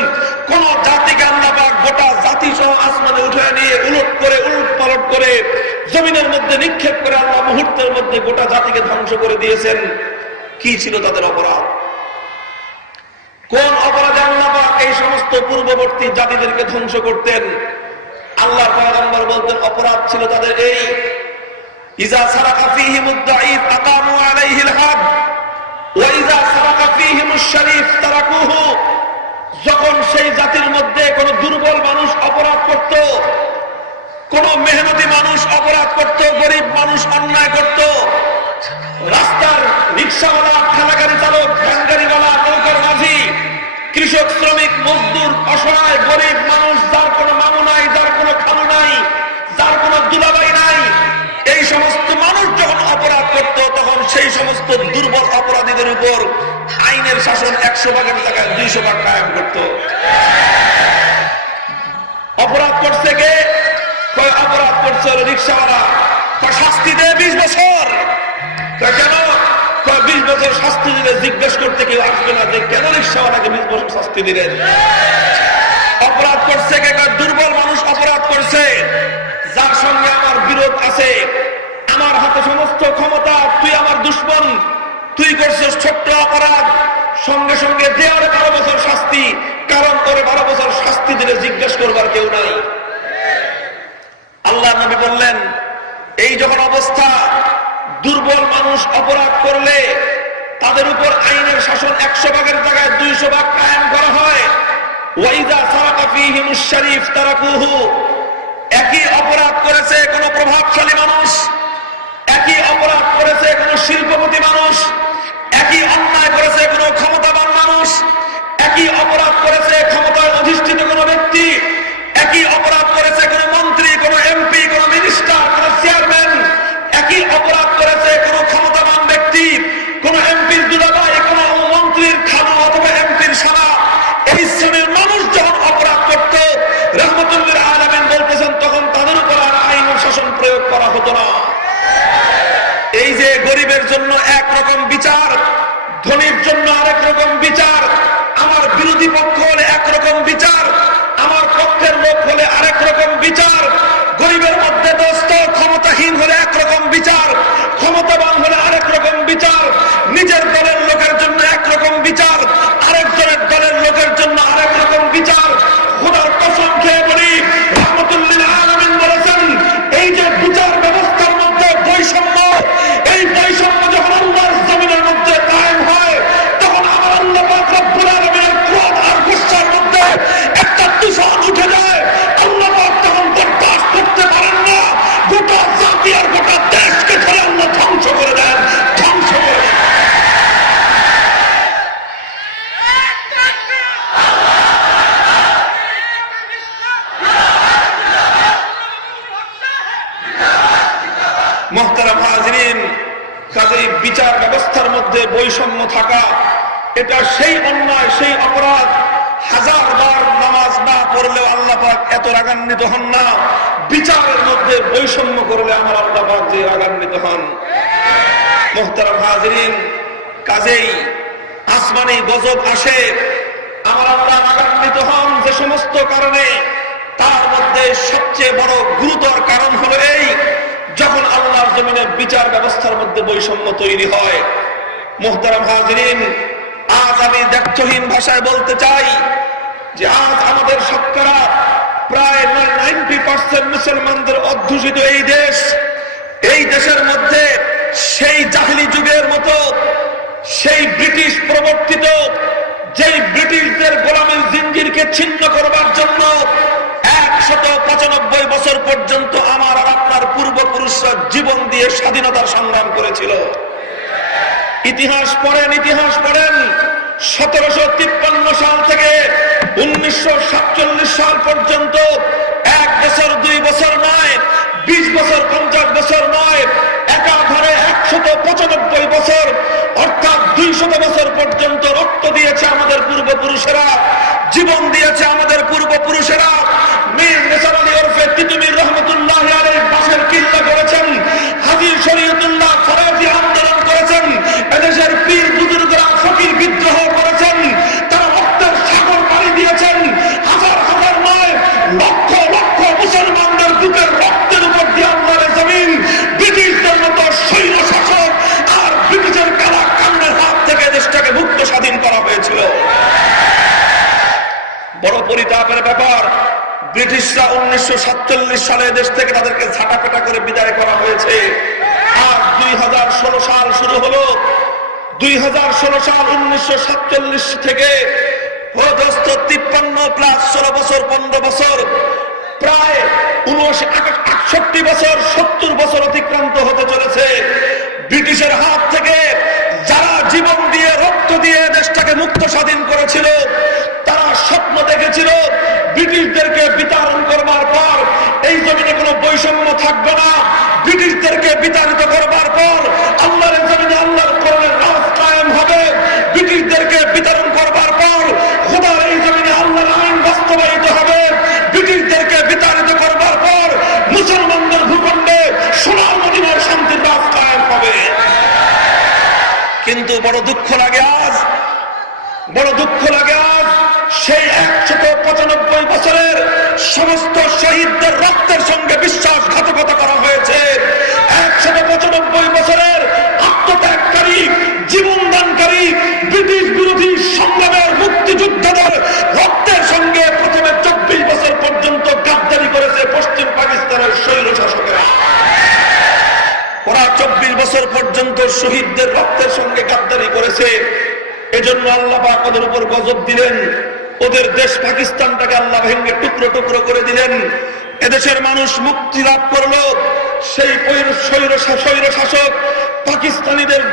কোন জাতিকে আল্লাহ পাক গোটা জাতি সহ আসমানে উঠে নিয়ে উলট পালট করে জমিনের মধ্যে নিক্ষেপ করে আল্লাহ মুহূর্তের মধ্যে গোটা জাতিকে ধ্বংস করে দিয়েছেন। কি ছিল তাদের অপরাধ? কোন অপরাধে আল্লাহ পাক এই সমস্ত পূর্ববর্তী জাতিদেরকে ধ্বংস করতেন? আল্লাহর পয়গম্বর বলতেন অপরাধ ছিল তাদের এই, ইযা সারাকা ফীহিমুদ দাঈফ আকামু আলাইহিল হাদ ওয়া ইযা সারাকা ফীহিমুশ শরীফ তারাকুহু। যখন সেই জাতির মধ্যে কোন দুর্বল মানুষ অপরাধ করত, কোন মেহনতি মানুষ অপরাধ করত, গরিব মানুষ অন্যায় করত, রাস্তার রিক্সাওয়ালা, ঠেলাগাড়ি চালক, ভ্যানগাড়িওয়ালা, নৌকার মাঝি, কৃষক, শ্রমিক, মজদুর, অসহায় গরিব মানুষ, যার কোনো মামু নাই, যার কোনো খালু নাই, যার কোনো দুলাভাই নাই, এই সমস্ত মানুষ যখন অপরাধ করত তখন সেই সমস্ত দুর্বল অপরাধীদের উপর আইনের শাসন 100 ভাগের জায়গায় 200 ভাগ কায়েম করত। অপরাধ করছে কে? অপরাধ করছে রিক্সাওয়ালা, শাস্তি দেয় 20 বছর। কেন? 20 বছর শাস্তি দিলে জিজ্ঞেস করতে কেউ আসবে না যে কেন রিক্সাওয়ালাকে 20 বছর শাস্তি দিলেন। অপরাধ করছে কে? দুর্বল মানুষ অপরাধ করছে, যার সঙ্গে আমার বিরোধ আছে, আমার হাতে সমস্ত ক্ষমতা, তুই আমার দুশমন, তুই করছিস ছোট্ট অপরাধ, সঙ্গে সঙ্গে দেওয়ার 12 বছর শাস্তি। কারণ করে 12 বছর শাস্তি দিলে জিজ্ঞেস করবার কেউ নাই। আল্লাহ নবী বললেন এই যখন অবস্থা, দুর্বল মানুষ অপরাধ করলে তাদের উপর আইনের শাসন 100 ভাগের জায়গায় 200 ভাগ কায়েম করা হয়। ওয়া ইযা সারাকা ফীহিমুশ শরীফ তারাকুহু। একই অপরাধ করেছে কোন প্রভাবশালী মানুষ, একই অপরাধ করেছে কোন শিল্পপতি মানুষ, একই অন্যায় করেছে কোন ক্ষমতাবান মানুষ, একই অপরাধ করেছে ক্ষমতায় অধিষ্ঠিত কোন ব্যক্তি, একই অপরাধ করেছে কোন মন্ত্রী, কোন এমপি, কোন মিনিস্টার, কোন চেয়ারম্যান, একই অপরাধ করেছে কোন ক্ষমতাবান ব্যক্তি, কোন এমপির দুলাভাই, কোন মন্ত্রীর খালু অথবা এমপির শালা। এই শ্রেণীর মানুষ যখন অপরাধ করত, রাহমাতুল লিল আলামিন বলতেছেন তখন তাদের উপর আর আইন শাসন প্রয়োগ করা হতো না। এই যে গরিবের জন্য একরকম বিচার, ধনীর জন্য আরেক রকম বিচার, আমার বিরোধী পক্ষ হলে একরকম বিচার, আমার পক্ষের লোক হলে আরেক রকম বিচার, গরিবের মধ্যে দোস্ত, ক্ষমতাহীন হলে একরকম বিচার, ক্ষমতাবান হলে আরেক রকম বিচার, নিজের দলের লোকের জন্য একরকম বিচার, আরেকজনের দলের লোকের জন্য আরেক রকম বিচার। খোদার কসম খেয়ে বলি, রাহমাতুল লিল আলামিন বলেছেন এই যে বিচার ব্যবস্থার মধ্যে বৈষম্য, এই বৈষম্য যখন আল্লাহর জমিনের মধ্যে কায়েম হয় তখন আমার আল্লাহ পাক রব্বুল আলামিনের ক্রোধ আর গুসার মধ্যে একটা তুফান উঠে যায়। আল্লাহ পাক তখন বরদাস্ত করতে পারেন না, গোটা জাতি আর গোটা দেশকে ধরে আল্লাহ ধ্বংস করে দেন, ধ্বংস করে দেন। মুহতারাম হাজিরিন, কাজেই বিচার ব্যবস্থার মধ্যে বৈষম্য থাকা এটা সেই অন্যায়, সেই অপরাধ। 1000 বার নামাজ না পড়লেও আল্লাহ পাক এত রাগান্বিত হন না, বিচারের মধ্যে বৈষম্য করলে আমার আল্লাহ পাক যে রাগান্বিত হন। মুহতারাম হাজিরিন, কাজেই আসমানি গজব আসে, আমার আল্লাহ রাগান্বিত হন যে সমস্ত কারণে, তার মধ্যে সবচেয়ে বড় গুরুতর কারণ হলো এই, যখন আল্লাহর জমিনে বিচার ব্যবস্থার মধ্যে বৈষম্য তৈরি হয়। মুহতারাম হাজিরিন, আজ আমি দ্ব্যর্থহীন ভাষায় বলতে চাই, যে আজ আমাদের শতকরা প্রায় 90% মুসলমানদের অধ্যুষিত এই দেশের মধ্যে সেই জাহিলি যুগের মতো সেই ব্রিটিশ প্রবর্তিত যেই ব্রিটিশদের গোলামীর জিঞ্জিরকে ছিন্ন করবার জন্য 195 বছর পর্যন্ত আমার আর আপনার পূর্বপুরুষরা জীবন দিয়ে স্বাধীনতার সংগ্রাম করেছিল। ইতিহাস পড়েন 1753 সাল থেকে 1947 সাল পর্যন্ত 1 বছর 2 বছর নয়, 20 বছর 50 বছর নয়, একাধারে 195 বছর অর্থাৎ 200 বছর পর্যন্ত রক্ত দিয়েছে আমাদের পূর্বপুরুষেরা, জীবন দিয়েছে আমাদের পূর্বপুরুষেরা। মীর নিসার আলী ওরফে তিতুমীর রহমতুল্লাহ আলাইহি বাসের কিল্লা করেছেন, হাজী শরীয়তুল্লাহ ফরাজি আন্দোলন করেছেন, এদেশের পীর বুজুর্গরা ফকির বিদ্রোহ করেছেন, তারা রক্তের সাগর পাড়ি দিয়েছেন। হাজার হাজার নয়, লক্ষ লক্ষ মুসলমানদের বুকের রক্তের উপর দিয়ে আল্লাহর জমিন ব্রিটিশদের মতো স্বৈর শাসক আর ব্রিটিশের কালা কান্নের হাত থেকে দেশটাকে মুক্ত স্বাধীন করা হয়েছিল। বড় পরিতাপের ব্যাপার, ব্রিটিশরা 1947 সালে দেশ থেকে তাদেরকে ঝাঁটাপেটা করে বিদায় করা হয়েছে। আর 2016 সাল শুরু হলো। 2016 সাল 1947 থেকে 53 প্লাস 16 বছর 15 বছর প্রায় 68 বছর 70 বছর অতিক্রান্ত হতে চলেছে। ব্রিটিশের হাত থেকে যারা জীবন দিয়ে রক্ত দিয়ে দেশটাকে মুক্ত স্বাধীন করেছিল, তারা স্বপ্ন দেখেছিল ব্রিটিশদেরকে বিতাড়ন করবার পর এই জমিনে কোনো বৈষম্য থাকবে না, ব্রিটিশদেরকে বিতাড়িত করবার পর আল্লাহর জমিনে আল্লাহর কোরআনের রাজ কায়েম হবে, ব্রিটিশদেরকে বিতাড়ন করবার পর খোদার এই জমিনে আল্লাহর আইন বাস্তবায়িত হবে, ব্রিটিশদেরকে বিতাড়িত করবার পর মুসলমানদের ভূখণ্ডে সোনার মদিনার শান্তির রাজ কায়েম হবে। কিন্তু বড় দুঃখ লাগে আজ সেই 195 বছরের সমস্ত শহীদদের রক্তের সঙ্গে বিশ্বাসঘাতকতা করা হয়েছে। 195 বছরের আত্মত্যাগকারী জীবনদানকারী ব্রিটিশ বিরোধী সংগ্রামের মুক্তিযোদ্ধাদের রক্তের সঙ্গে প্রথমে 24 বছর পর্যন্ত গাদ্দারি করেছে পশ্চিম পাকিস্তানের স্বৈর শাসকেরা। ওরা 24 বছর পর্যন্ত শহীদদের রক্তের সঙ্গে গাদ্দারি করেছে। এজন্য আল্লাহ পাক ওদের উপর গজব দিলেন, ওদের দেশ পাকিস্তানটাকে আল্লাহ ভেঙে টুকরো টুকরো করে দিলেন। এদেশের মানুষ মুক্তি লাভ করলো সেই স্বৈর শাসক পাকিস্তানিদের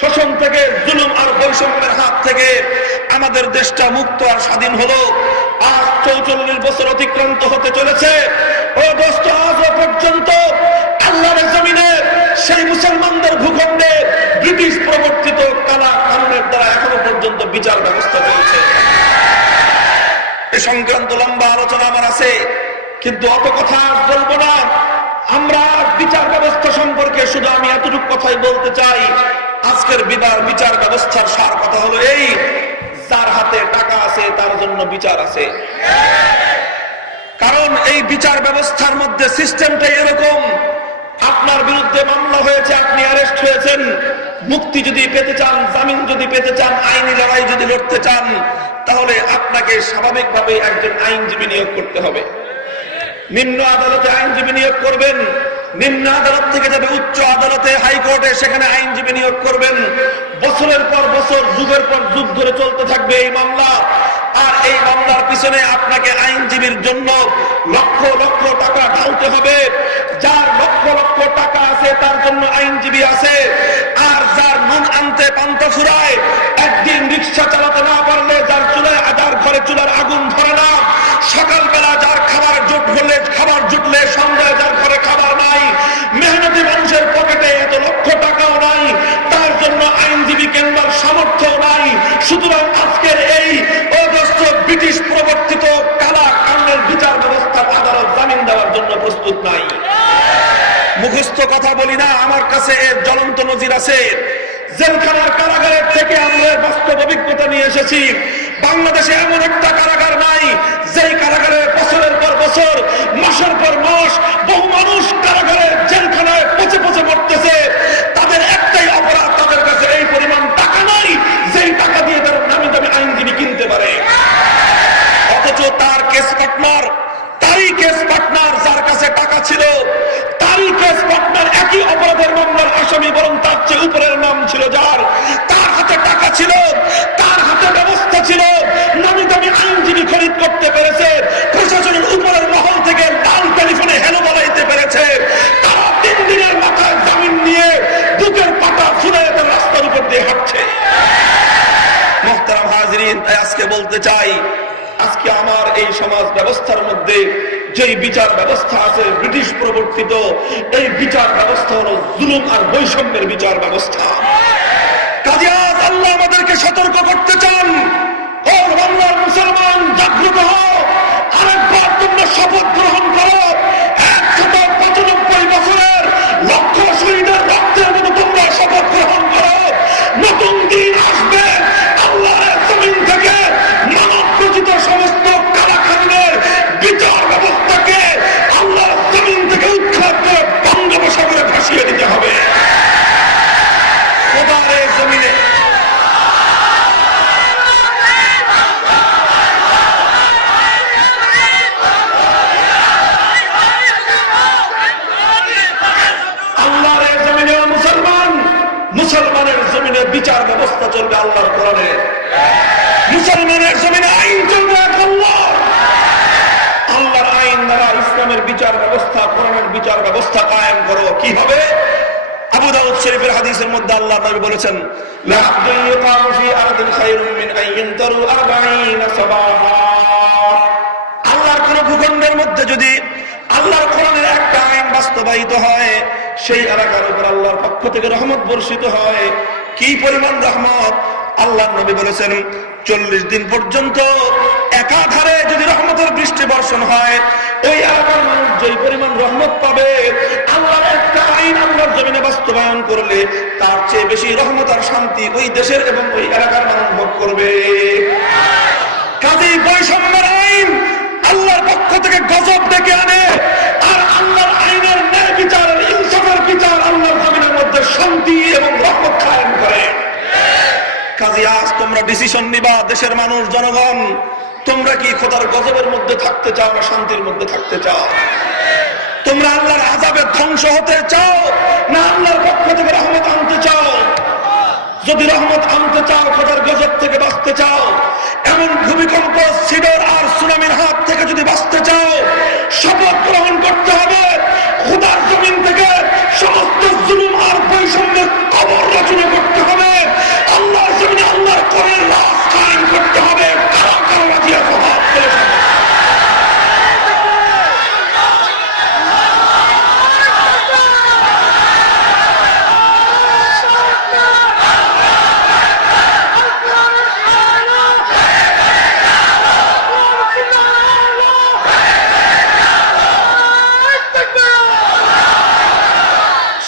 শোষণ থেকে, জুলুম আর বৈষম্যের হাত থেকে আমাদের দেশটা মুক্ত আর স্বাধীন হলো। আজ 44 বছর অতিক্রান্ত হতে চলেছে। ও দোস্ত, আজও পর্যন্ত আল্লাহর জমিনে সেই মুসলমানদের ভূখণ্ডে ব্রিটিশ প্রবর্তিত কালা কানুনের দ্বারা এখনো পর্যন্ত বিচার ব্যবস্থা চলছে। এ সংক্রান্ত লম্বা আলোচনা আমার আছে, কিন্তু অত কথা বলবো না। আমরা বিচার ব্যবস্থা সম্পর্কে শুধু আমি এতটুকু কথাই বলতে চাই। আজকের বিচার ব্যবস্থার সার কথা হলো এই, যার হাতে টাকা আছে তার জন্য বিচার আছে। কারণ এই বিচার ব্যবস্থার মধ্যে সিস্টেমটাই এরকম, আপনার বিরুদ্ধে মামলা হয়েছে, আপনি অ্যারেস্ট হয়েছেন, মুক্তি যদি পেতে চান, জামিন যদি পেতে চান, আইনি লড়াই যদি লড়তে চান, তাহলে আপনাকে স্বাভাবিকভাবে একজন আইনজীবী নিয়োগ করতে হবে। নিম্ন আদালতে আইনজীবী নিয়োগ করবেন, নিম্ন আদালত থেকে যাবে উচ্চ আদালতে, হাইকোর্টে, সেখানে আইনজীবী নিয়োগ করবেন। বছরের পর বছর, যুগের পর যুগ ধরে চলতে থাকবে এই মামলা। আর এই মামলার পিছনে আপনাকে আইনজীবীর জন্য লক্ষ লক্ষ টাকা ঢালতে হবে। যার লক্ষ লক্ষ টাকা আছে তার জন্য আইনজীবী আছে। আর যার নুন আনতে পান্তা ফুরায়, একদিন রিক্সা চালাতে না পারলে, যার ঘরে চুলার আগুন ধরে না, সকালবেলা যার খাবার জুটলে সন্ধ্যায় যার ঘরে খাবার নাই, মেহনতি মানুষের পকেটে এত লক্ষ টাকাও নাই, তার জন্য আইনজীবী কেন্দ্রের সামর্থ্য নাই। সুতরাং আজকের এই অদস্ত ব্রিটিশ প্রবর্তিত কালা কান্নের বিচার ব্যবস্থার আদালত জামিন দেওয়ার জন্য প্রস্তুত নাই। মুখস্থ কথা বলি না, আমার কাছে এর জ্বলন্ত নজির আছে। জেলখানার কারাগারের থেকে আমরা বাস্তব অভিজ্ঞতা নিয়ে এসেছি। বাংলাদেশে এমন একটা কারাগার নাই যেই কারাগারে বছরের পর বছর, মাসের পর মাস বহু মানুষ কারাগারে জেলখানায় পচে পচে মরতেছে। তাদের একটাই অপরাধ, তাদের কাছে এই পরিমাণ টাকা নাই যেই টাকা দিয়ে তারা নামি দামি আইনজীবী কিনতে পারে। অথচ আপনাকে বলতে চাই, আজকে আমার এই সমাজ ব্যবস্থার মধ্যে যেই বিচার ব্যবস্থা আছে ব্রিটিশ প্রবর্তিত, এই বিচার ব্যবস্থা হলো জুলুম আর বৈষম্যের বিচার ব্যবস্থা। কাজে আজ আল্লাহ আমাদেরকে সতর্ক করতে চান, ও বাংলার মুসলমান, জাগ্রত হও, আরেকবার তোমরা শপথ গ্রহণ করো, 195 বছরের লক্ষ শহীদের রক্তের মতো তোমরা শপথ গ্রহণ করো। নতুন দিন আসবে, আল্লাহর জমিন থেকে মানব রচিত সমস্ত কারাখানের বিচার ব্যবস্থাকে আল্লাহর জমিন থেকে উৎখাত করে বঙ্গোপসাগরে ভাসিয়ে দিতে হবে। খোদার জমিনে মুসলমানের জমিনে বিচার ব্যবস্থা চলবে আল্লাহর কোরআনে, মুসলমানের জমিনে আইন চলবে আল্লাহর আইন দ্বারা। ইসলামের বিচার ব্যবস্থা, কোরআনের বিচার ব্যবস্থা কায়েম করো। কি হবে? আবু দাউদ শরীফের হাদিসের মধ্যে আল্লাহ নবী বলেছেন, লা আবদুন ইয়াকামু ফি আরদিন খায়রুম মিন আন ইয়ানতারু 40 সাবাহা। আল্লাহর কোন ভূখণ্ডের মধ্যে যদি আল্লাহর কোরআনের একটা আইন বাস্তবায়িত হয়, সেই এলাকার উপর আল্লাহর পক্ষ থেকে রহমত বর্ষিত হয়। কি পরিমাণ রহমত! আল্লাহর নবী বলেছেন, 40 দিন পর্যন্ত একাধারে যদি রহমতের বৃষ্টি বর্ষণ হয়, ওই এলাকার মানুষ যেই পরিমাণ রহমত পাবে, আল্লাহর একটা আইন আল্লাহর জমিনে বাস্তবায়ন করলে তার চেয়ে বেশি রহমত আর শান্তি ওই দেশের এবং ওই এলাকার মানুষ ভোগ করবে। কাজেই বৈষম্যের আইন আল্লাহর পক্ষ থেকে গজব ডেকে আনে, আর আল্লাহর আইনের ন্যায় বিচার, ইনসাফের বিচার আল্লাহর জমিনের মধ্যে শান্তি এবং রহমত কায়েম করে। কাজে আজ তোমরা ডিসিশন নিবা, দেশের মানুষ, জনগণ, তোমরা কি খোদার গজবের মধ্যে থাকতে চাও না শান্তির মধ্যে থাকতে চাও? তোমরা আল্লাহর আযাবে ধ্বংস হতে চাও না আল্লাহর পক্ষ থেকে রহমত আনতে চাও? যদি রহমত আনতে চাও, খোদার গজব থেকে বাঁচতে চাও, এমন ভূমিকম্প, সিডর আর সুনামির হাত থেকে যদি বাঁচতে চাও, শপথ গ্রহণ করতে হবে খোদার জমিন থেকে সমস্ত জুলুম আর বৈষম্যের কবর রচনা করতে হবে। আল্লাহর জমিনে আল্লাহর কোরআনের রাজ কায়েম করতে হবে। কারা কারা রাজি আছো? হাত তুলে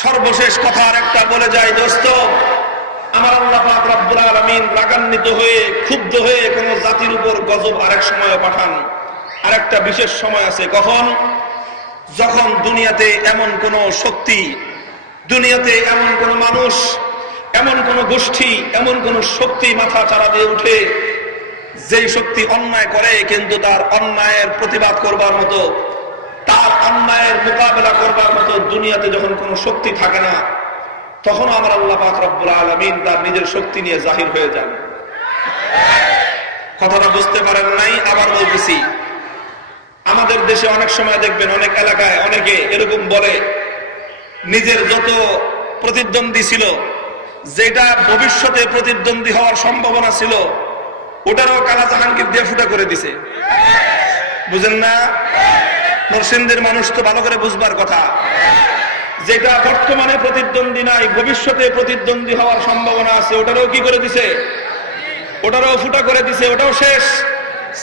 সর্বশেষ কথা আর একটা বলে যাই দোস্ত, আমার আল্লাহ পাক রব্বুল আলামিন রাগান্বিত হয়ে, ক্ষুব্ধ হয়ে কোন জাতির উপর গজব আরেক সময় পাঠান। আরেকটা বিশেষ সময় আছে। কখন? যখন দুনিয়াতে এমন কোন শক্তি, দুনিয়াতে এমন কোন মানুষ, এমন কোন গোষ্ঠী, এমন কোন শক্তি মাথা চাড়া দিয়ে উঠে, যেই শক্তি অন্যায় করে কিন্তু তার অন্যায়ের প্রতিবাদ করবার মতো, তার অন্যায়ের মোকাবেলা করবার মতো দুনিয়াতে যখন কোন শক্তি থাকে না, তখন আমার আল্লাহ পাক রব্বুল আলামিন তার নিজের শক্তি নিয়ে জাহির হয়ে যান। কথাটা বুঝতে পারেন নাই? আবার বলতেছি, আমাদের দেশে অনেক সময় দেখবেন, অনেক এলাকায় অনেকে এরকম বলে, নিজের যত প্রতিদ্বন্দ্বী ছিল, যেটা ভবিষ্যতে প্রতিদ্বন্দ্বী হওয়ার সম্ভাবনা ছিল, ওটারও কালা জাহাঙ্গীর দিয়ে ফুটা করে দিছে। বুঝেন না? নরসিংদীর মানুষ তো ভালো করে বুঝবার কথা, যেটা বর্তমানে প্রতিদ্বন্দ্বী নাই, ভবিষ্যতে প্রতিদ্বন্দ্বী হওয়ার সম্ভাবনা আছে, ওটারও কি করে দিছে? ওটারও ফুটা করে দিছে, ওটাও শেষ।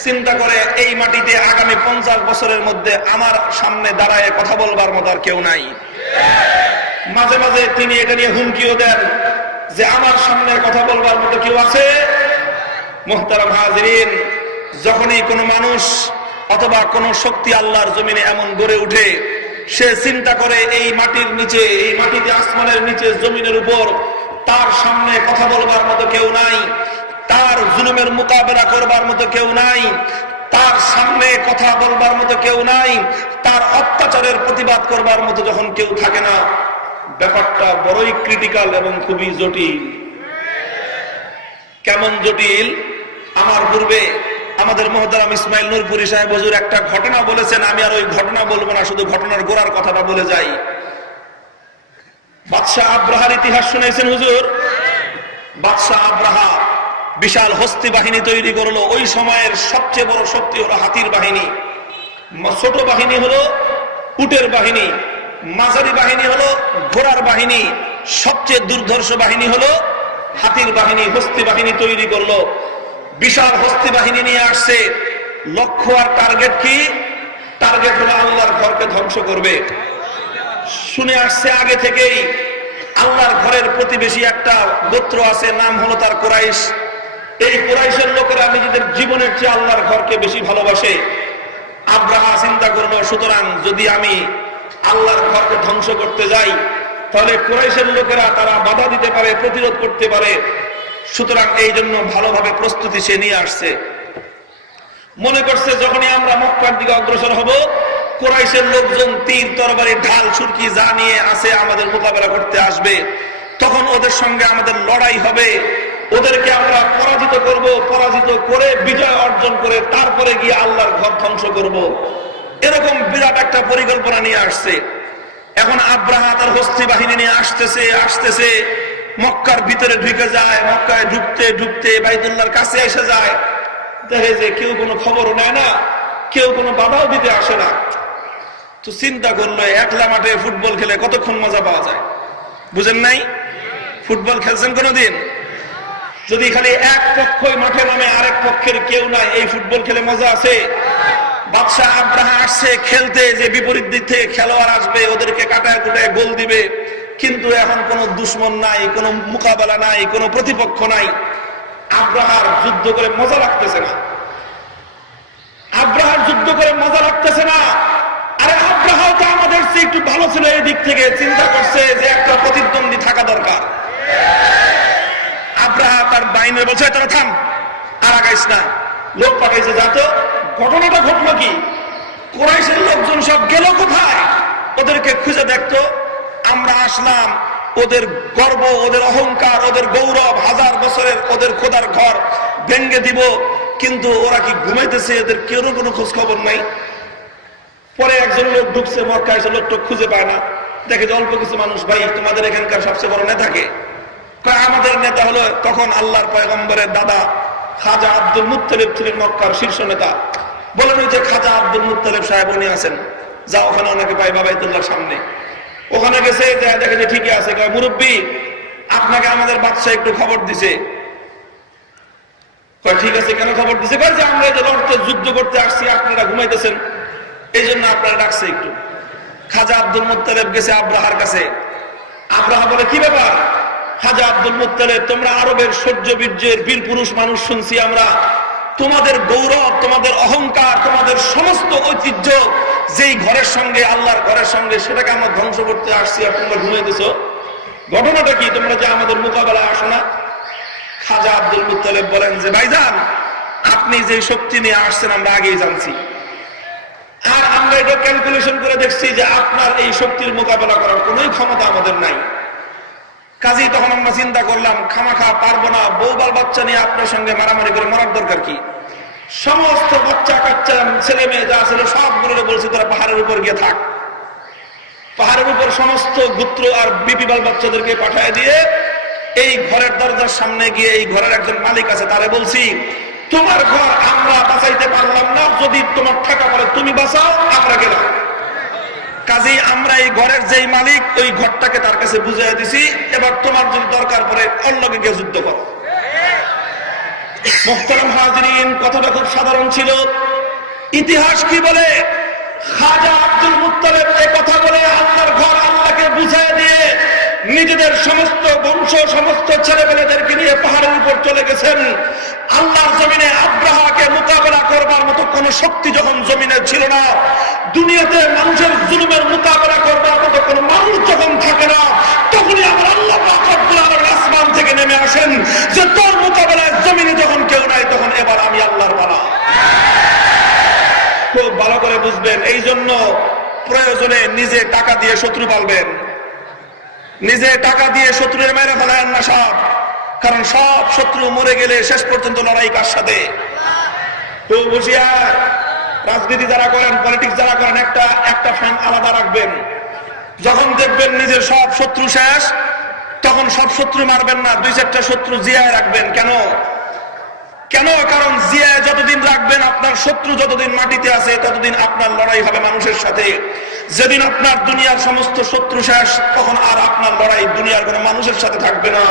চিন্তা করে, এই মাটিতে আগামী 50 বছরের মধ্যে আমার সামনে দাঁড়ায় কথা বলবার মতো আর কেউ নাই। মাঝে মাঝে তিনি এটা নিয়ে হুমকিও দেন যে আমার সামনে কথা বলবার মতো কেউ আছে? মুহতারাম হাজিরিন, যখনই কোনো মানুষ অথবা কোন শক্তি আল্লাহর জমিনে এমন গড়ে উঠে, সে চিন্তা করে এই মাটির নিচে, এই মাটিতে, আসমানের নিচে, জমিনের উপর তার সামনে কথা বলবার মতো কেউ নাই, তার জুলুমের মোকাবেলা করবার মতো কেউ নাই, তার সামনে কথা বলবার মতো কেউ নাই, তার অত্যাচারের প্রতিবাদ করবার মতো যখন কেউ থাকে না, ব্যাপারটা বড়ই ক্রিটিক্যাল এবং খুবই জটিল। কেমন জটিল? আমার পূর্বে আমাদের মুহতারাম ইসমাইল নূরপুরি সাহেব হুজুর একটা ঘটনা বলেছেন, আমি আর ওই ঘটনা বলবো না, শুধু ঘটনার গোড়ার কথাটা বলে যাই। বাদশাহ আব্রাহার ইতিহাস শুনেছেন হুজুর? বাদশাহ আব্রাহা বিশাল হস্তি বাহিনী তৈরি করলো। ওই সময়ের সবচেয়ে বড় শক্তি হলো হাতির বাহিনী, ছোট বাহিনী হলো উটের বাহিনী, মাঝারি বাহিনী হলো ঘোড়ার বাহিনী, সবচেয়ে দুর্ধর্ষ বাহিনী হলো হাতির বাহিনী। হস্তি বাহিনী তৈরি করলো, বিশাল হস্তি বাহিনী নিয়ে আসছে। লক্ষ্য আর টার্গেট কি? টার্গেট হলো আল্লাহর ঘরকে ধ্বংস করবে। শুনে আসছে আগে থেকেই, আল্লাহর ঘরের প্রতিবেশী একটা গোত্র আছে, নাম হলো তার কুরাইশ। এই কুরাইশের লোকেরা নিজেদের জীবনের চেয়ে আল্লাহর ঘরকে বেশি ভালোবাসে। আব্রাহা চিন্তা করলো, সুতরাং যদি আমি আল্লাহর ঘরকে ধ্বংস করতে যাই তাহলে কুরাইশের লোকেরা তারা বাধা দিতে পারে, প্রতিরোধ করতে পারে। সুতরাং এই জন্য ভালোভাবে প্রস্তুতি সে নিয়ে আসছে। মনে করছে যখনই আমরা মক্কার দিকে অগ্রসর হব, কুরাইশের লোকজন তীর তরবারি ঢাল ছুরকি যা নিয়ে আসে আমাদের মোকাবেলা করতে আসবে, তখন ওদের সঙ্গে আমাদের লড়াই হবে, ওদেরকে আমরা পরাজিত করব, পরাজিত করে বিজয় অর্জন করে তারপরে গিয়ে আল্লাহর ঘর ধ্বংস করব। এরকম বিরাট একটা পরিকল্পনা নিয়ে আসছে। এখন আব্রাহা তার হস্তি বাহিনী নিয়ে আসতেছে মক্কার ভিতরে ঢুকে যায়। মক্কায় ঢুকতে ঢুকতে বাইতুল্লাহর কাছে এসে যায়, দেখে যে কেউ কোনো খবর নেয় না, কেউ কোনো বাধাও দিতে আসে না। তো চিন্তা করলো, একলা মাঠে ফুটবল খেলে কতক্ষণ মজা পাওয়া যায়, বুঝেন নাই? ফুটবল খেলছেন কোনোদিন? যদি খালি এক পক্ষই মাঠে নামে আরেক পক্ষের কেউ নাই, এই ফুটবল খেলে মজা আছে? বাদশাহ আব্রাহা আসছে খেলতে, যে বিপরীত দিক থেকে খেলোয়াড় আসবে, ওদেরকে কাটায় কুটায় গোল দিবে, কিন্তু এখন কোনো দুশ্মন নাই, কোনো মোকাবেলা নাই, কোনো প্রতিপক্ষ নাই। আব্রাহার যুদ্ধ করে মজা লাগতেছে না, আব্রাহার যুদ্ধ করে মজা লাগতেছে না। আরে আব্রাহাও তো আমাদের চেয়ে একটু ভালো ছিল, এই দিক থেকে চিন্তা করছে যে একটা প্রতিদ্বন্দ্বী থাকা দরকার। আব্রাহা তার বাহিনী বলছে, তোরা থাম, আর আগাইস না। লোক পাঠাইছে, যাতো ঘটনাটা ঘটলো কি, কুরাইশের লোকজন সব গেল কোথায়, ওদেরকে খুঁজে দেখতো। আমরা আসলাম, ওদের গর্ব, ওদের অহংকার, ওদের গৌরব, হাজার বছরের ওদের খোদার ঘর ভেঙ্গে দিব, কিন্তু ওরা কি ঘুমাইতেছে, এদের কেউ কোনো খোঁজ খবর নাই। পরে একজন লোক ঢুকছে মক্কায়, এসে লোকটা খুঁজে পায় না, দেখে যে অল্প কিছু মানুষ, ভাই তোমাদের এখানকার সবচেয়ে বড় নেতাকে? আমাদের নেতা হলো তখন আল্লাহর পয়গম্বরের দাদা খাজা আব্দুল মুত্তালিব ছিলেন মক্কার শীর্ষ নেতা। বলেন যে খাজা আব্দুল মুত্তালিব সাহেব উনি আছেন, যা ওখানে ওনাকে পাই বাইতুল্লাহর সামনে। ওখানে গেছে, দেখে যে ঠিকই আছে। মুরব্বী, আপনাকে আমাদের বাদশা একটু খবর দিছে। ঠিক আছে, কেন খবর দিছে? যে আমরা এই যে লড়তে যুদ্ধ করতে আসছি, আপনারা ঘুমাইতেছেন, এই জন্য আপনারা ডাকছে একটু। খাজা আব্দুল মুত্তালিব গেছে আব্রাহার কাছে। আব্রাহা বলে, কি ব্যাপার? খাজা আব্দুল মুত্তালিব, তোমরা আরবের সূর্য বীর্যের বীর পুরুষ মানুষ, শুনছি আমরা, তোমাদের গৌরব, তোমাদের অহংকার, তোমাদের সমস্ত ঐতিহ্য যেই ঘরের সঙ্গে, আল্লাহর ঘরের সঙ্গে, সেটাকে আমরা ধ্বংস করতে আসছি, আর তোমরা ঘুমাইতেছ। ঘটনাটা কি? তোমরা যে আমাদের মোকাবেলায় আসো না? খাজা আব্দুল মুত্তালিব বলেন যে, ভাইজান, আপনি যে শক্তি নিয়ে আসছেন আমরা আগেই জানছি, আর আমরা এটা ক্যালকুলেশন করে দেখছি যে আপনার এই শক্তির মোকাবেলা করার কোন ক্ষমতা আমাদের নাই। কাজেই তখন আমরা চিন্তা করলাম, খামাখা পারবো না, বউ বাল বাচ্চা নিয়ে আপনার সঙ্গে মারামারি করে মরার দরকার কি? সমস্ত বাচ্চা কাচ্চা ছেলে মেয়ে যা ছিল সবগুলো বলছি তোরা পাহাড়ের উপর গিয়ে থাক। পাহাড়ের উপর সমস্ত গুত্র আর বিপি বাল বাচ্চাদেরকে পাঠিয়ে দিয়ে এই ঘরের দরজার সামনে গিয়ে, এই ঘরের একজন মালিক আছে, তারে বলছি, তোমার ঘর আমরা বাঁচাইতে পারলাম না, যদি তোমার টাকা পড়ে তুমি বাঁচাও, আমরা গেলাম। কাজেই আমরা এই ঘরের যেই মালিক, ওই ঘরটাকে তার কাছে বুঝাই দিছি, এবার তোমার যদি দরকার পড়ে অন্যকে গিয়ে যুদ্ধ করো। মুহতারাম হাজিরিন, কথাটা খুব সাধারণ ছিল। ইতিহাস কি বলে? খাজা আব্দুল মুত্তালিব এই কথা বলে আল্লাহর ঘর আল্লাহকে বুঝাই দিয়ে নিজেদের সমস্ত বংশ, সমস্ত ছেলেমেয়েদেরকে নিয়ে পাহাড়ের উপর চলে গেছেন। আল্লাহর জমিনে আব্রাহাকে মোকাবেলা করবার মতো কোন শক্তি যখন জমিনে ছিল না, দুনিয়াতে মানুষের জুলুমের মোকাবেলা করবার মতো কোন মানুষ যখন থাকে না, তখনই আমার আল্লাহ পাক রব্বুল আলামিন আসমান থেকে নেমে আসেন যে তোর মোকাবেলায় জমিনে যখন কেউ নাই, তখন এবার আমি আল্লাহর পালা। খুব ভালো করে বুঝবেন, এই জন্য প্রয়োজনে নিজে টাকা দিয়ে শত্রু পালবেন, নিজে টাকা দিয়ে শত্রুর মেরে ফেলেন না সব, কারণ সব শত্রু মরে গেলে শেষ পর্যন্ত লড়াই কার সাথে? তো বসিয়া রাজনীতি যারা করেন, পলিটিক্স যারা করেন, একটা ফ্যান আলাদা রাখবেন। যখন দেখবেন নিজের সব শত্রু শেষ, তখন সব শত্রু মারবেন না, দুই চারটা শত্রু জিয়ায় রাখবেন। কেন? কেন? কারণ জিয়া যতদিন রাখবেন, আপনার শত্রু যতদিন মাটিতে আছে, ততদিন আপনার লড়াই হবে মানুষের সাথে। যেদিন আপনার দুনিয়ার সমস্ত শত্রু শেষ, তখন আর আপনার লড়াই দুনিয়ার কোনো মানুষের সাথে থাকবে না,